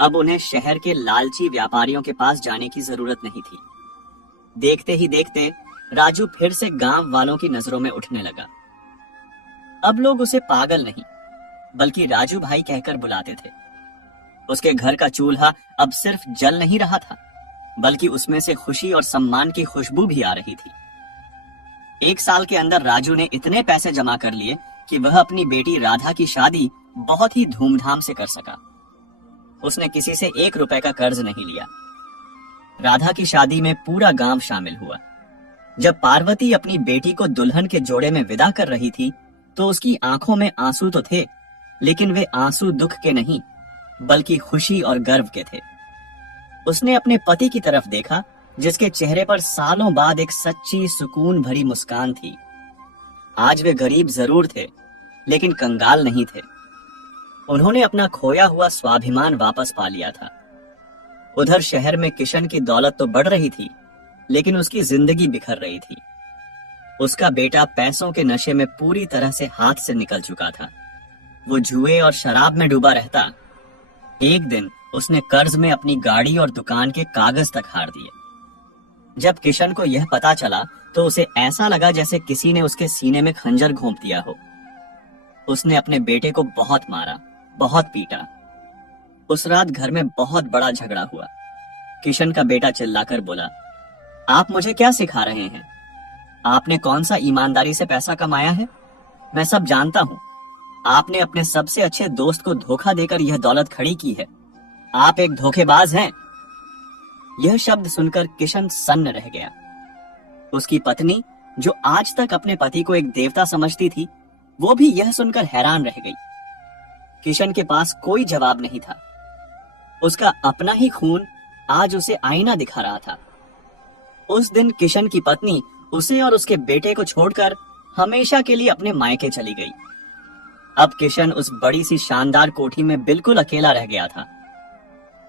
अब उन्हें शहर के लालची व्यापारियों के पास जाने की जरूरत नहीं थी। देखते ही देखते राजू फिर से गांव वालों की नजरों में उठने लगा। अब लोग उसे पागल नहीं, बल्कि राजू भाई कहकर बुलाते थे। उसके घर का चूल्हा अब सिर्फ जल नहीं रहा था, बल्कि उसमें से खुशी और सम्मान की खुशबू भी आ रही थी। 1 साल के अंदर राजू ने इतने पैसे जमा कर लिए कि वह अपनी बेटी राधा की शादी बहुत ही धूमधाम से कर सका। उसने किसी से 1 रुपए का कर्ज नहीं लिया। राधा की शादी में पूरा गांव शामिल हुआ। जब पार्वती अपनी बेटी को दुल्हन के जोड़े में विदा कर रही थी, तो उसकी आंखों में आंसू तो थे, लेकिन वे आंसू दुख के नहीं, बल्कि खुशी और गर्व के थे। उसने अपने पति की तरफ देखा, जिसके चेहरे पर सालों बाद एक सच्ची सुकून भरी मुस्कान थी। आज वे गरीब जरूर थे, लेकिन कंगाल नहीं थे। उन्होंने अपना खोया हुआ स्वाभिमान वापस पा लिया था। उधर शहर में किशन की दौलत तो बढ़ रही थी, लेकिन उसकी जिंदगी बिखर रही थी। उसका बेटा पैसों के नशे में पूरी तरह से हाथ से निकल चुका था। वो जुए और शराब में डूबा रहता। एक दिन उसने कर्ज में अपनी गाड़ी और दुकान के कागज तक हार दिए। जब किशन को यह पता चला, तो उसे ऐसा लगा जैसे किसी ने उसके सीने में खंजर घोंप दिया हो। उसने अपने बेटे को बहुत मारा, बहुत पीटा। उस रात घर में बहुत बड़ा झगड़ा हुआ। किशन का बेटा चिल्लाकर बोला, आप मुझे क्या सिखा रहे हैं? आपने कौन सा ईमानदारी से पैसा कमाया है? मैं सब जानता हूँ। आपने अपने सबसे अच्छे दोस्त को धोखा देकर यह दौलत खड़ी की है। आप एक धोखेबाज हैं। यह शब्द सुनकर किशन सन्न रह गया। उसकी पत्नी, जो आज तक अपने पति को एक देवता समझती थी, वो भी यह सुनकर हैरान रह गई। किशन के पास कोई जवाब नहीं था। उसका अपना ही खून आज उसे आईना दिखा रहा था। उस दिन किशन की पत्नी उसे और उसके बेटे को छोड़कर हमेशा के लिए अपने मायके चली गई। अब किशन उस बड़ी सी शानदार कोठी में बिल्कुल अकेला रह गया था।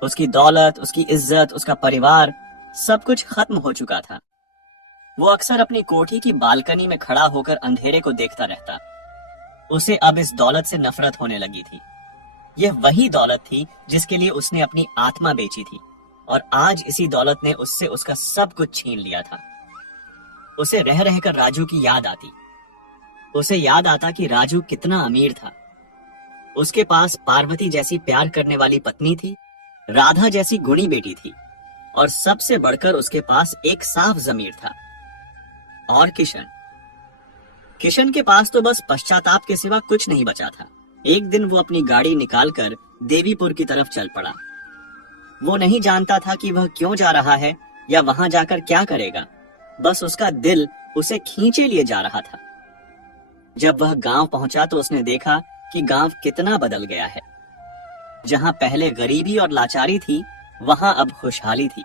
उसकी दौलत, उसकी इज्जत, उसका परिवार, सब कुछ खत्म हो चुका था। वो अक्सर अपनी कोठी की बालकनी में खड़ा होकर अंधेरे को देखता रहता। उसे अब इस दौलत से नफरत होने लगी थी। यह वही दौलत थी जिसके लिए उसने अपनी आत्मा बेची थी, और आज इसी दौलत ने उससे उसका सब कुछ छीन लिया था। उसे रह रहकर राजू की याद आती। उसे याद आता कि राजू कितना अमीर था। उसके पास पार्वती जैसी प्यार करने वाली पत्नी थी, राधा जैसी गुणी बेटी थी, और सबसे बढ़कर उसके पास एक साफ ज़मीर था। और किशन के पास तो बस पश्चाताप के सिवा कुछ नहीं बचा था। एक दिन वो अपनी गाड़ी निकालकर देवीपुर की तरफ चल पड़ा। वो नहीं जानता था कि वह क्यों जा रहा है या वहां जाकर क्या करेगा। बस उसका दिल उसे खींचे लिए जा रहा था। जब वह गांव पहुंचा तो उसने देखा कि गांव कितना बदल गया है। जहां पहले गरीबी और लाचारी थी, वहां अब खुशहाली थी।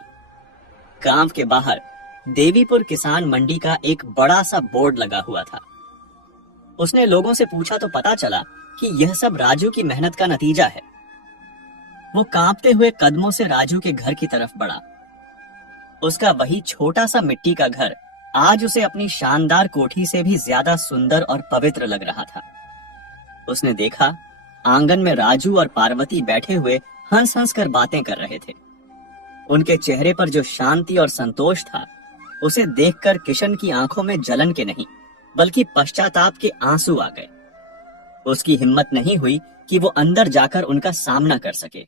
गांव के बाहर देवीपुर किसान मंडी का एक बड़ा सा बोर्ड लगा हुआ था। उसने लोगों से पूछा तो पता चला कि यह सब राजू की मेहनत का नतीजा है। वो कांपते हुए कदमों से राजू के घर की तरफ बढ़ा। उसका वही छोटा सा मिट्टी का घर आज उसे अपनी शानदार कोठी से भी ज्यादा सुंदर और पवित्र लग रहा था। उसने देखा, आंगन में राजू और पार्वती बैठे हुए हंस हंस कर बातें कर रहे थे। उनके चेहरे पर जो शांति और संतोष था, उसे देखकर किशन की आंखों में जलन के नहीं, बल्कि पश्चाताप के आंसू आ गए। उसकी हिम्मत नहीं हुई कि वो अंदर जाकर उनका सामना कर सके।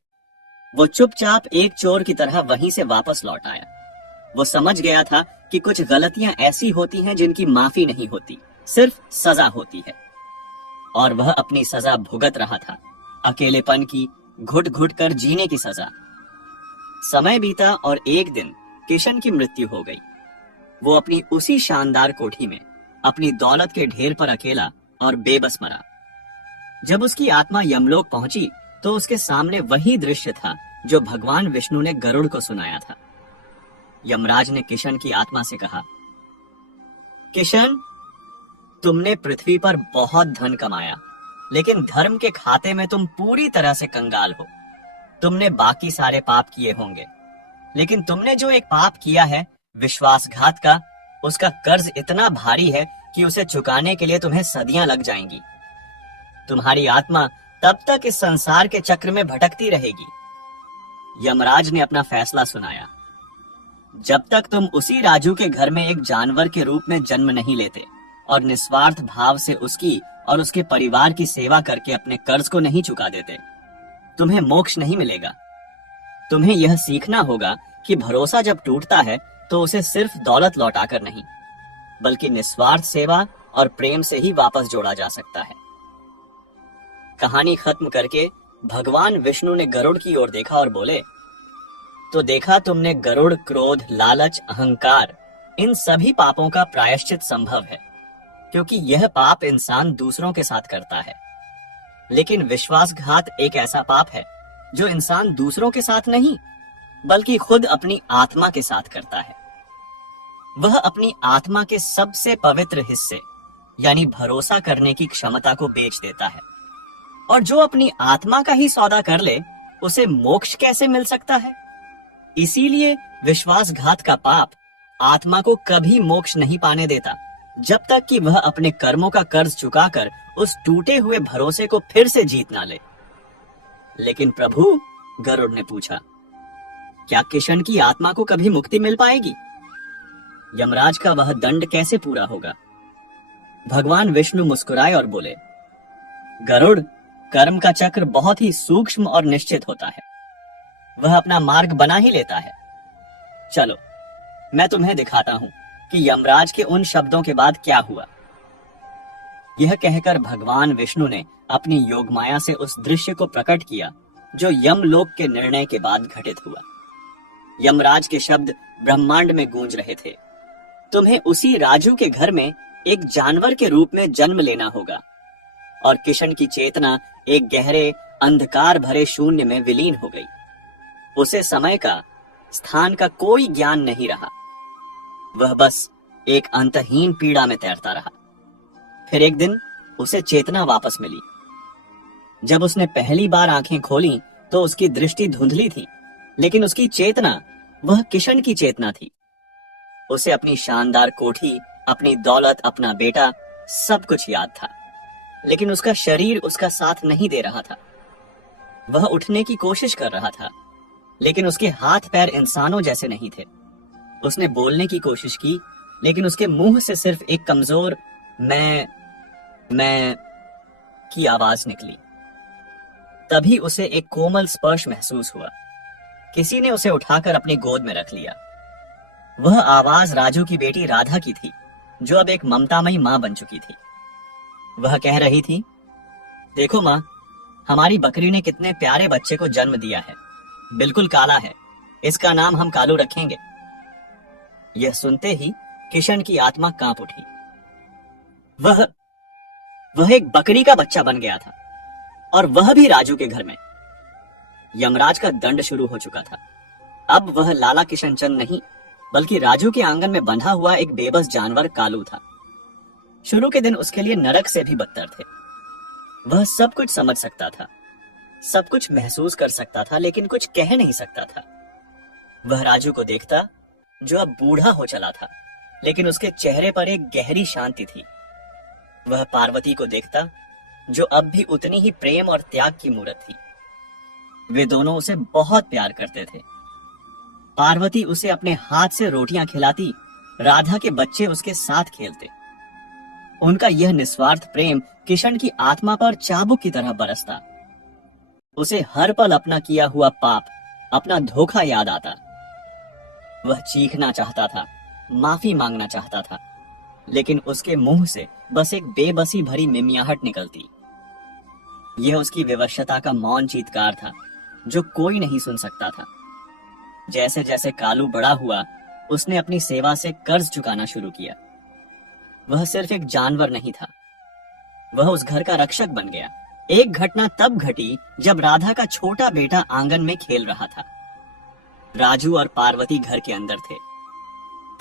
वो चुपचाप एक चोर की तरह वहीं से वापस लौट आया। वो समझ गया था कि कुछ गलतियां ऐसी होती हैं जिनकी माफी नहीं होती, सिर्फ सजा होती है। और वह अपनी सजा भुगत रहा था, अकेलेपन की, घुट घुट कर जीने की सजा। समय बीता और एक दिन किशन की मृत्यु हो गई। वो अपनी उसी शानदार कोठी में अपनी दौलत के ढेर पर अकेला और बेबस मरा। जब उसकी आत्मा यमलोक पहुंची तो उसके सामने वही दृश्य था जो भगवान विष्णु ने गरुड़ को सुनाया था। यमराज ने किशन की आत्मा से कहा, किशन, तुमने पृथ्वी पर बहुत धन कमाया, लेकिन धर्म के खाते में तुम पूरी तरह से कंगाल हो। तुमने बाकी सारे पाप किए होंगे, लेकिन तुमने जो एक पाप किया है, विश्वासघात का, उसका कर्ज इतना भारी है कि उसे चुकाने के लिए तुम्हें सदियां लग जाएंगी। तुम्हारी आत्मा तब तक इस संसार के चक्र में भटकती रहेगी। यमराज ने अपना फैसला सुनाया। जब तक तुम उसी राजू के घर में एक जानवर के रूप में जन्म नहीं लेते और निस्वार्थ भाव से उसकी और उसके परिवार की सेवा करके अपने कर्ज को नहीं चुका देते, तुम्हें मोक्ष नहीं मिलेगा। तुम्हें यह सीखना होगा कि भरोसा जब टूटता है तो उसे सिर्फ दौलत लौटाकर नहीं, बल्कि निस्वार्थ सेवा और प्रेम से ही वापस जोड़ा जा सकता है। कहानी खत्म करके भगवान विष्णु ने गरुड़ की ओर देखा और बोले, तो देखा तुमने गरुड़, क्रोध, लालच, अहंकार, इन सभी पापों का प्रायश्चित संभव है, क्योंकि यह पाप इंसान दूसरों के साथ करता है। लेकिन विश्वासघात एक ऐसा पाप है जो इंसान दूसरों के साथ नहीं, बल्कि खुद अपनी आत्मा के साथ करता है। वह अपनी आत्मा के सबसे पवित्र हिस्से यानी भरोसा करने की क्षमता को बेच देता है। और जो अपनी आत्मा का ही सौदा कर ले, उसे मोक्ष कैसे मिल सकता है? इसीलिए विश्वासघात का पाप आत्मा को कभी मोक्ष नहीं पाने देता, जब तक कि वह अपने कर्मों का कर्ज चुकाकर उस टूटे हुए भरोसे को फिर से जीत ना ले। लेकिन प्रभु, गरुड़ ने पूछा, क्या किशन की आत्मा को कभी मुक्ति मिल पाएगी? यमराज का वह दंड कैसे पूरा होगा? भगवान विष्णु मुस्कुराए और बोले, गरुड़, कर्म का चक्र बहुत ही सूक्ष्म और निश्चित होता है। वह अपना मार्ग बना ही लेता है। चलो, मैं तुम्हें दिखाता हूं कि यमराज के उन शब्दों के बाद क्या हुआ। यह कहकर भगवान विष्णु ने अपनी योगमाया से उस दृश्य को प्रकट किया जो यमलोक के निर्णय के बाद घटित हुआ। यमराज के शब्द ब्रह्मांड में गूंज रहे थे, तुम्हें उसी राजू के घर में एक जानवर के रूप में जन्म लेना होगा। और किशन की चेतना एक गहरे अंधकार भरे शून्य में विलीन हो गई। उसे समय का, स्थान का कोई ज्ञान नहीं रहा। वह बस एक अंतहीन पीड़ा में तैरता रहा। फिर एक दिन उसे चेतना वापस मिली। जब उसने पहली बार आंखें खोली तो उसकी दृष्टि धुंधली थी, लेकिन उसकी चेतना वह किशन की चेतना थी। उसे अपनी शानदार कोठी, अपनी दौलत, अपना बेटा, सब कुछ याद था, लेकिन उसका शरीर उसका साथ नहीं दे रहा था। वह उठने की कोशिश कर रहा था, लेकिन उसके हाथ पैर इंसानों जैसे नहीं थे। उसने बोलने की कोशिश की, लेकिन उसके मुंह से सिर्फ एक कमजोर मैं की आवाज निकली। तभी उसे एक कोमल स्पर्श महसूस हुआ। किसी ने उसे उठाकर अपनी गोद में रख लिया। वह आवाज राजू की बेटी राधा की थी, जो अब एक ममतामयी मां बन चुकी थी। वह कह रही थी, देखो मां, हमारी बकरी ने कितने प्यारे बच्चे को जन्म दिया है। बिल्कुल काला है, इसका नाम हम कालू रखेंगे। यह सुनते ही किशन की आत्मा कांप उठी। वह एक बकरी का बच्चा बन गया था, और वह भी राजू के घर में। यमराज का दंड शुरू हो चुका था। अब वह लाला किशन चंद नहीं, बल्कि राजू के आंगन में बंधा हुआ एक बेबस जानवर कालू था। शुरू के दिन उसके लिए नरक से भी बदतर थे। वह सब कुछ समझ सकता था, सब कुछ महसूस कर सकता था, लेकिन कुछ कह नहीं सकता था। वह राजू को देखता, जो अब बूढ़ा हो चला था, लेकिन उसके चेहरे पर एक गहरी शांति थी। वह पार्वती को देखता, जो अब भी उतनी ही प्रेम और त्याग की मूर्त थी। वे दोनों उसे बहुत प्यार करते थे। पार्वती उसे अपने हाथ से रोटियां खिलाती, राधा के बच्चे उसके साथ खेलते। उनका यह निस्वार्थ प्रेम किशन की आत्मा पर चाबुक की तरह बरसता। उसे हर पल अपना किया हुआ पाप, अपना धोखा याद आता। वह चीखना चाहता था, माफी मांगना चाहता था, लेकिन उसके मुंह से बस एक बेबसी भरी मिमियाहट निकलती। यह उसकी विवशता का मौन चीत्कार था, जो कोई नहीं सुन सकता था। जैसे जैसे कालू बड़ा हुआ, उसने अपनी सेवा से कर्ज चुकाना शुरू किया। वह सिर्फ एक जानवर नहीं था, वह उस घर का रक्षक बन गया। एक घटना तब घटी जब राधा का छोटा बेटा आंगन में खेल रहा था। राजू और पार्वती घर के अंदर थे।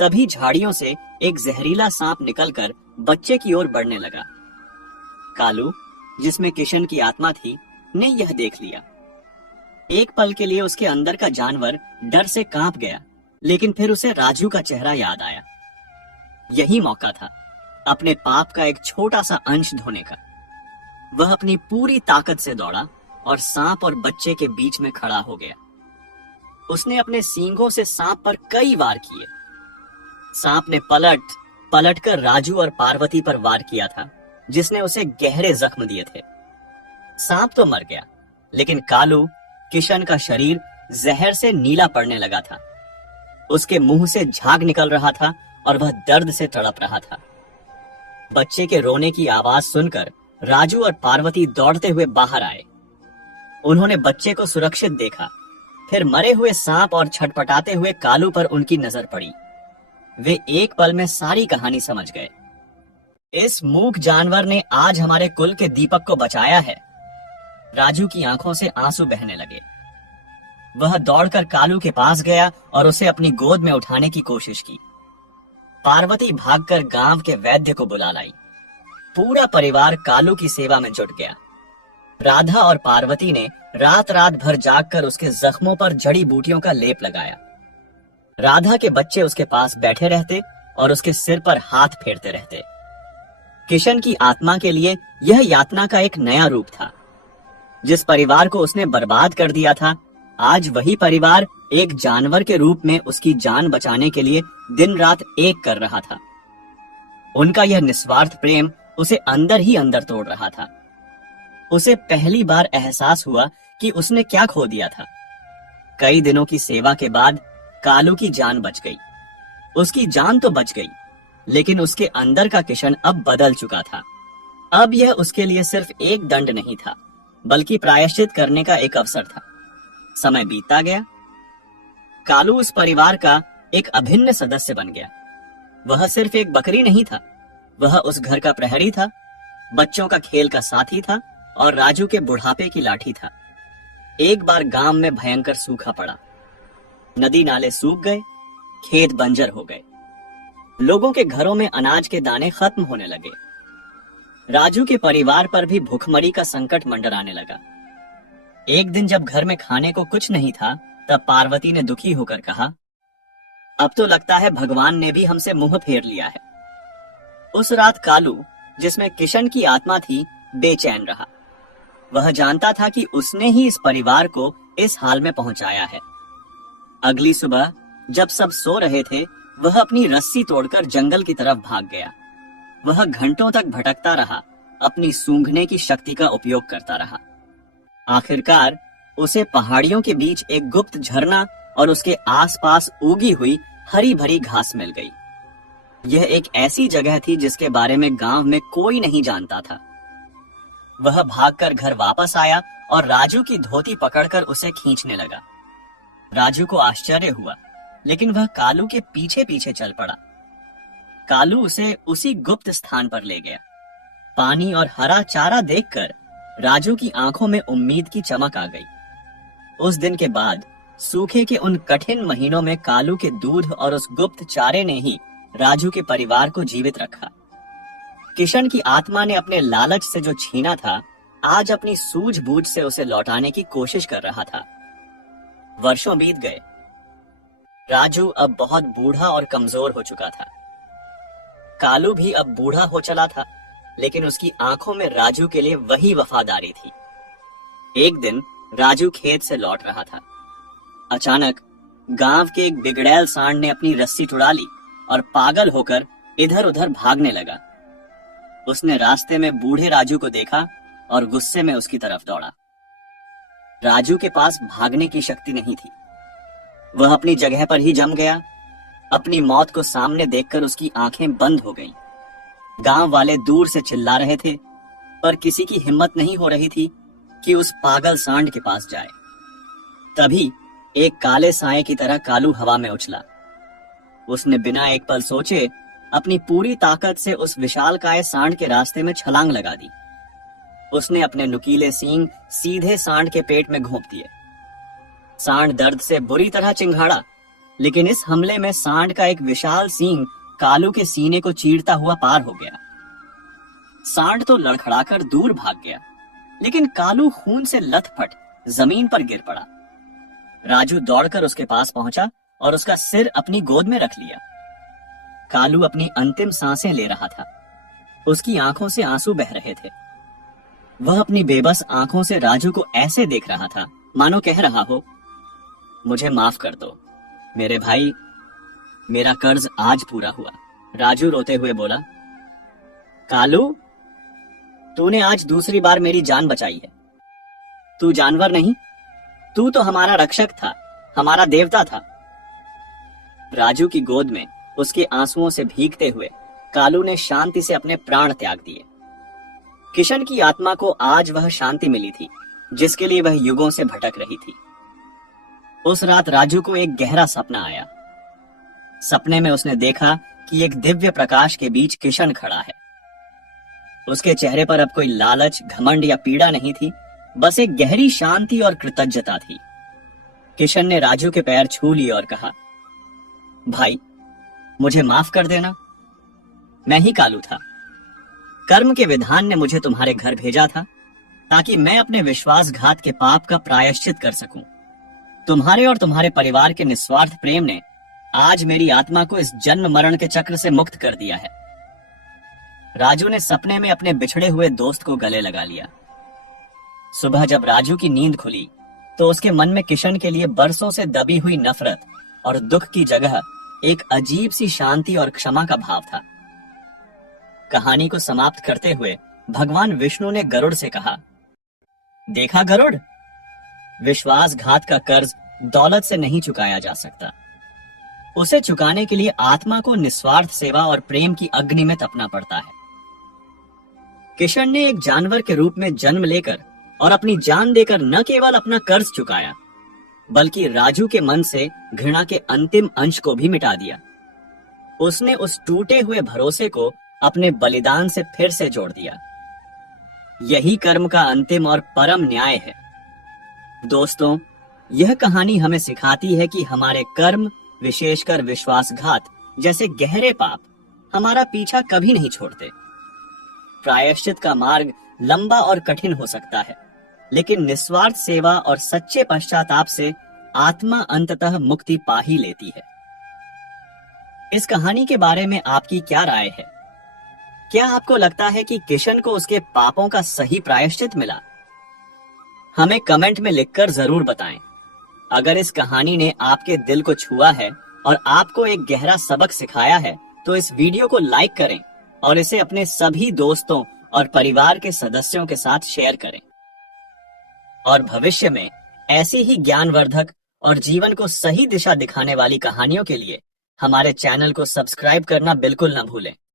तभी झाड़ियों से एक जहरीला सांप निकलकर बच्चे की ओर बढ़ने लगा। कालू, जिसमें किशन की आत्मा थी, ने यह देख लिया। एक पल के लिए उसके अंदर का जानवर डर से कांप गया, लेकिन फिर उसे राजू का चेहरा याद आया। यही मौका था अपने पाप का एक छोटा सा अंश धोने का। वह अपनी पूरी ताकत से दौड़ा और सांप और बच्चे के बीच में खड़ा हो गया। उसने अपने सींगों से सांप पर कई वार किए। सांप ने पलट कर राजू और पार्वती पर वार किया था, जिसने उसे गहरे जख्म दिए थे। सांप तो मर गया, लेकिन कालू, किशन का शरीर जहर से नीला पड़ने लगा था। उसके मुंह से झाग निकल रहा था और वह दर्द से तड़प रहा था। बच्चे के रोने की आवाज सुनकर राजू और पार्वती दौड़ते हुए बाहर आए। उन्होंने बच्चे को सुरक्षित देखा, फिर मरे हुए सांप और छटपटाते हुए कालू पर उनकी नजर पड़ी। वे एक पल में सारी कहानी समझ गए। इस मूक जानवर ने आज हमारे कुल के दीपक को बचाया है। राजू की आंखों से आंसू बहने लगे। वह दौड़कर कालू के पास गया और उसे अपनी गोद में उठाने की कोशिश की। पार्वती भागकर गांव के वैद्य को बुला लाई। पूरा परिवार कालू की सेवा में जुट गया। राधा और पार्वती ने रात रात भर जागकर उसके जख्मों पर जड़ी बूटियों का लेप लगाया। राधा के बच्चे उसके पास बैठे रहते और उसके सिर पर हाथ फेरते रहते। किशन की आत्मा के लिए यह यातना का एक नया रूप था। जिस परिवार को उसने बर्बाद कर दिया था, आज वही परिवार एक जानवर के रूप में उसकी जान बचाने के लिए दिन रात एक कर रहा था। उनका यह निस्वार्थ प्रेम उसे अंदर ही अंदर तोड़ रहा था। उसे पहली बार एहसास हुआ कि उसने क्या खो दिया था। कई दिनों की सेवा के बाद कालू की जान बच गई। उसकी जान तो बच गई, लेकिन उसके अंदर का किशन अब बदल चुका था। अब यह उसके लिए सिर्फ एक दंड नहीं था, बल्कि प्रायश्चित करने का एक अवसर था। समय बीतता गया। कालू उस परिवार का एक अभिन्न सदस्य बन गया। वह सिर्फ एक बकरी नहीं था, वह उस घर का प्रहरी था, बच्चों का खेल का साथी था और राजू के बुढ़ापे की लाठी था। एक बार गांव में भयंकर सूखा पड़ा। नदी नाले सूख गए, खेत बंजर हो गए। लोगों के घरों में अनाज के दाने खत्म होने लगे। राजू के परिवार पर भी भूखमरी का संकट मंडराने लगा। एक दिन जब घर में खाने को कुछ नहीं था, तब पार्वती ने दुखी होकर कहा, अब तो लगता है भगवान ने भी हमसे मुंह फेर लिया है। उस रात कालू, जिसमें किशन की आत्मा थी, बेचैन रहा। वह जानता था कि उसने ही इस परिवार को इस हाल में पहुंचाया है। अगली सुबह जब सब सो रहे थे, वह अपनी रस्सी तोड़कर जंगल की तरफ भाग गया। वह घंटों तक भटकता रहा, अपनी सूंघने की शक्ति का उपयोग करता रहा। आखिरकार उसे पहाड़ियों के बीच एक गुप्त झरना और उसके आसपास उगी हुई हरी भरी घास मिल गई। यह एक ऐसी जगह थी जिसके बारे में गांव में कोई नहीं जानता था। वह भागकर घर वापस आया और राजू की धोती पकड़कर उसे खींचने लगा। राजू को आश्चर्य हुआ, लेकिन वह कालू के पीछे पीछे चल पड़ा। कालू उसे उसी गुप्त स्थान पर ले गया। पानी और हरा चारा देखकर राजू की आंखों में उम्मीद की चमक आ गई। उस दिन के बाद सूखे के उन कठिन महीनों में कालू के दूध और उस गुप्त चारे ने ही राजू के परिवार को जीवित रखा। किशन की आत्मा ने अपने लालच से जो छीना था, आज अपनी सूझबूझ से उसे लौटाने की कोशिश कर रहा था। वर्षों बीत गए। राजू अब बहुत बूढ़ा और कमजोर हो चुका था। कालू भी अब बूढ़ा हो चला था, लेकिन उसकी आंखों में राजू के लिए वही वफादारी थी। एक दिन राजू खेत से लौट रहा था। अचानक गांव के एक बिगड़ैल सांड ने अपनी रस्सी तुड़ा ली और पागल होकर इधर उधर भागने लगा। उसने रास्ते में बूढ़े राजू को देखा और गुस्से में उसकी तरफ दौड़ा। राजू के पास भागने की शक्ति नहीं थी। वह अपनी जगह पर ही जम गया। अपनी मौत को सामने देखकर उसकी आंखें बंद हो गईं। गांव वाले दूर से चिल्ला रहे थे, पर किसी की हिम्मत नहीं हो रही थी कि उस पागल सांड के पास जाए। तभी एक काले साए की तरह कालू हवा में उछला। उसने बिना एक पल सोचे अपनी पूरी ताकत से उस विशालकाय सांड के रास्ते में छलांग लगा दी। उसने अपने नुकीले सींग सीधे सांड के पेट में घोंप दिए। सांड दर्द से बुरी तरह चिंघाड़ा, लेकिन इस हमले में सांड का एक विशाल सींग कालू के सीने को चीरता हुआ पार हो गया। सांड तो लड़खड़ाकर दूर भाग गया, लेकिन कालू खून से लथपथ जमीन पर गिर पड़ा। राजू दौड़कर उसके पास पहुंचा और उसका सिर अपनी गोद में रख लिया। कालू अपनी अंतिम सांसें ले रहा था। उसकी आंखों से आंसू बह रहे थे। वह अपनी बेबस आंखों से राजू को ऐसे देख रहा था मानो कह रहा हो, मुझे माफ कर दो मेरे भाई, मेरा कर्ज आज पूरा हुआ। राजू रोते हुए बोला, कालू, तूने आज दूसरी बार मेरी जान बचाई है। तू जानवर नहीं, तू तो हमारा रक्षक था, हमारा देवता था। राजू की गोद में उसके आंसुओं से भीगते हुए कालू ने शांति से अपने प्राण त्याग दिए। किशन की आत्मा को आज वह शांति मिली थी जिसके लिए वह युगों से भटक रही थी। उस रात राजू को एक गहरा सपना आया। सपने में उसने देखा कि एक दिव्य प्रकाश के बीच किशन खड़ा है। उसके चेहरे पर अब कोई लालच, घमंड या पीड़ा नहीं थी, बस एक गहरी शांति और कृतज्ञता थी। किशन ने राजू के पैर छू लिए और कहा, भाई, मुझे माफ कर देना। मैं ही कालू था। कर्म के विधान ने मुझे तुम्हारे घर भेजा था ताकि मैं अपने विश्वासघात के पाप का प्रायश्चित कर सकूं। तुम्हारे और तुम्हारे परिवार के निस्वार्थ प्रेम ने आज मेरी आत्मा को इस जन्म मरण के चक्र से मुक्त कर दिया है। राजू ने सपने में अपने बिछड़े हुए दोस्त को गले लगा लिया। सुबह जब राजू की नींद खुली तो उसके मन में किशन के लिए बरसों से दबी हुई नफरत और दुख की जगह एक अजीब सी शांति और क्षमा का भाव था। कहानी को समाप्त करते हुए भगवान विष्णु ने गरुड़ से कहा, देखा गरुड़, विश्वासघात का कर्ज दौलत से नहीं चुकाया जा सकता। उसे चुकाने के लिए आत्मा को निस्वार्थ सेवा और प्रेम की अग्नि में तपना पड़ता है। किशन ने एक जानवर के रूप में जन्म लेकर और अपनी जान देकर न केवल अपना कर्ज चुकाया, बल्कि राजू के मन से घृणा के अंतिम अंश को भी मिटा दिया। उसने उस टूटे हुए भरोसे को अपने बलिदान से फिर से जोड़ दिया। यही कर्म का अंतिम और परम न्याय है। दोस्तों, यह कहानी हमें सिखाती है कि हमारे कर्म, विशेषकर विश्वासघात जैसे गहरे पाप, हमारा पीछा कभी नहीं छोड़ते। प्रायश्चित का मार्ग लंबा और कठिन हो सकता है, लेकिन निस्वार्थ सेवा और सच्चे पश्चाताप से आत्मा अंततः मुक्ति पा ही लेती है। इस कहानी के बारे में आपकी क्या राय है? क्या आपको लगता है कि किशन को उसके पापों का सही प्रायश्चित मिला? हमें कमेंट में लिखकर जरूर बताएं। अगर इस कहानी ने आपके दिल को छुआ है और आपको एक गहरा सबक सिखाया है, तो इस वीडियो को लाइक करें और इसे अपने सभी दोस्तों और परिवार के सदस्यों के साथ शेयर करें। और भविष्य में ऐसी ही ज्ञानवर्धक और जीवन को सही दिशा दिखाने वाली कहानियों के लिए हमारे चैनल को सब्सक्राइब करना बिल्कुल न भूलें।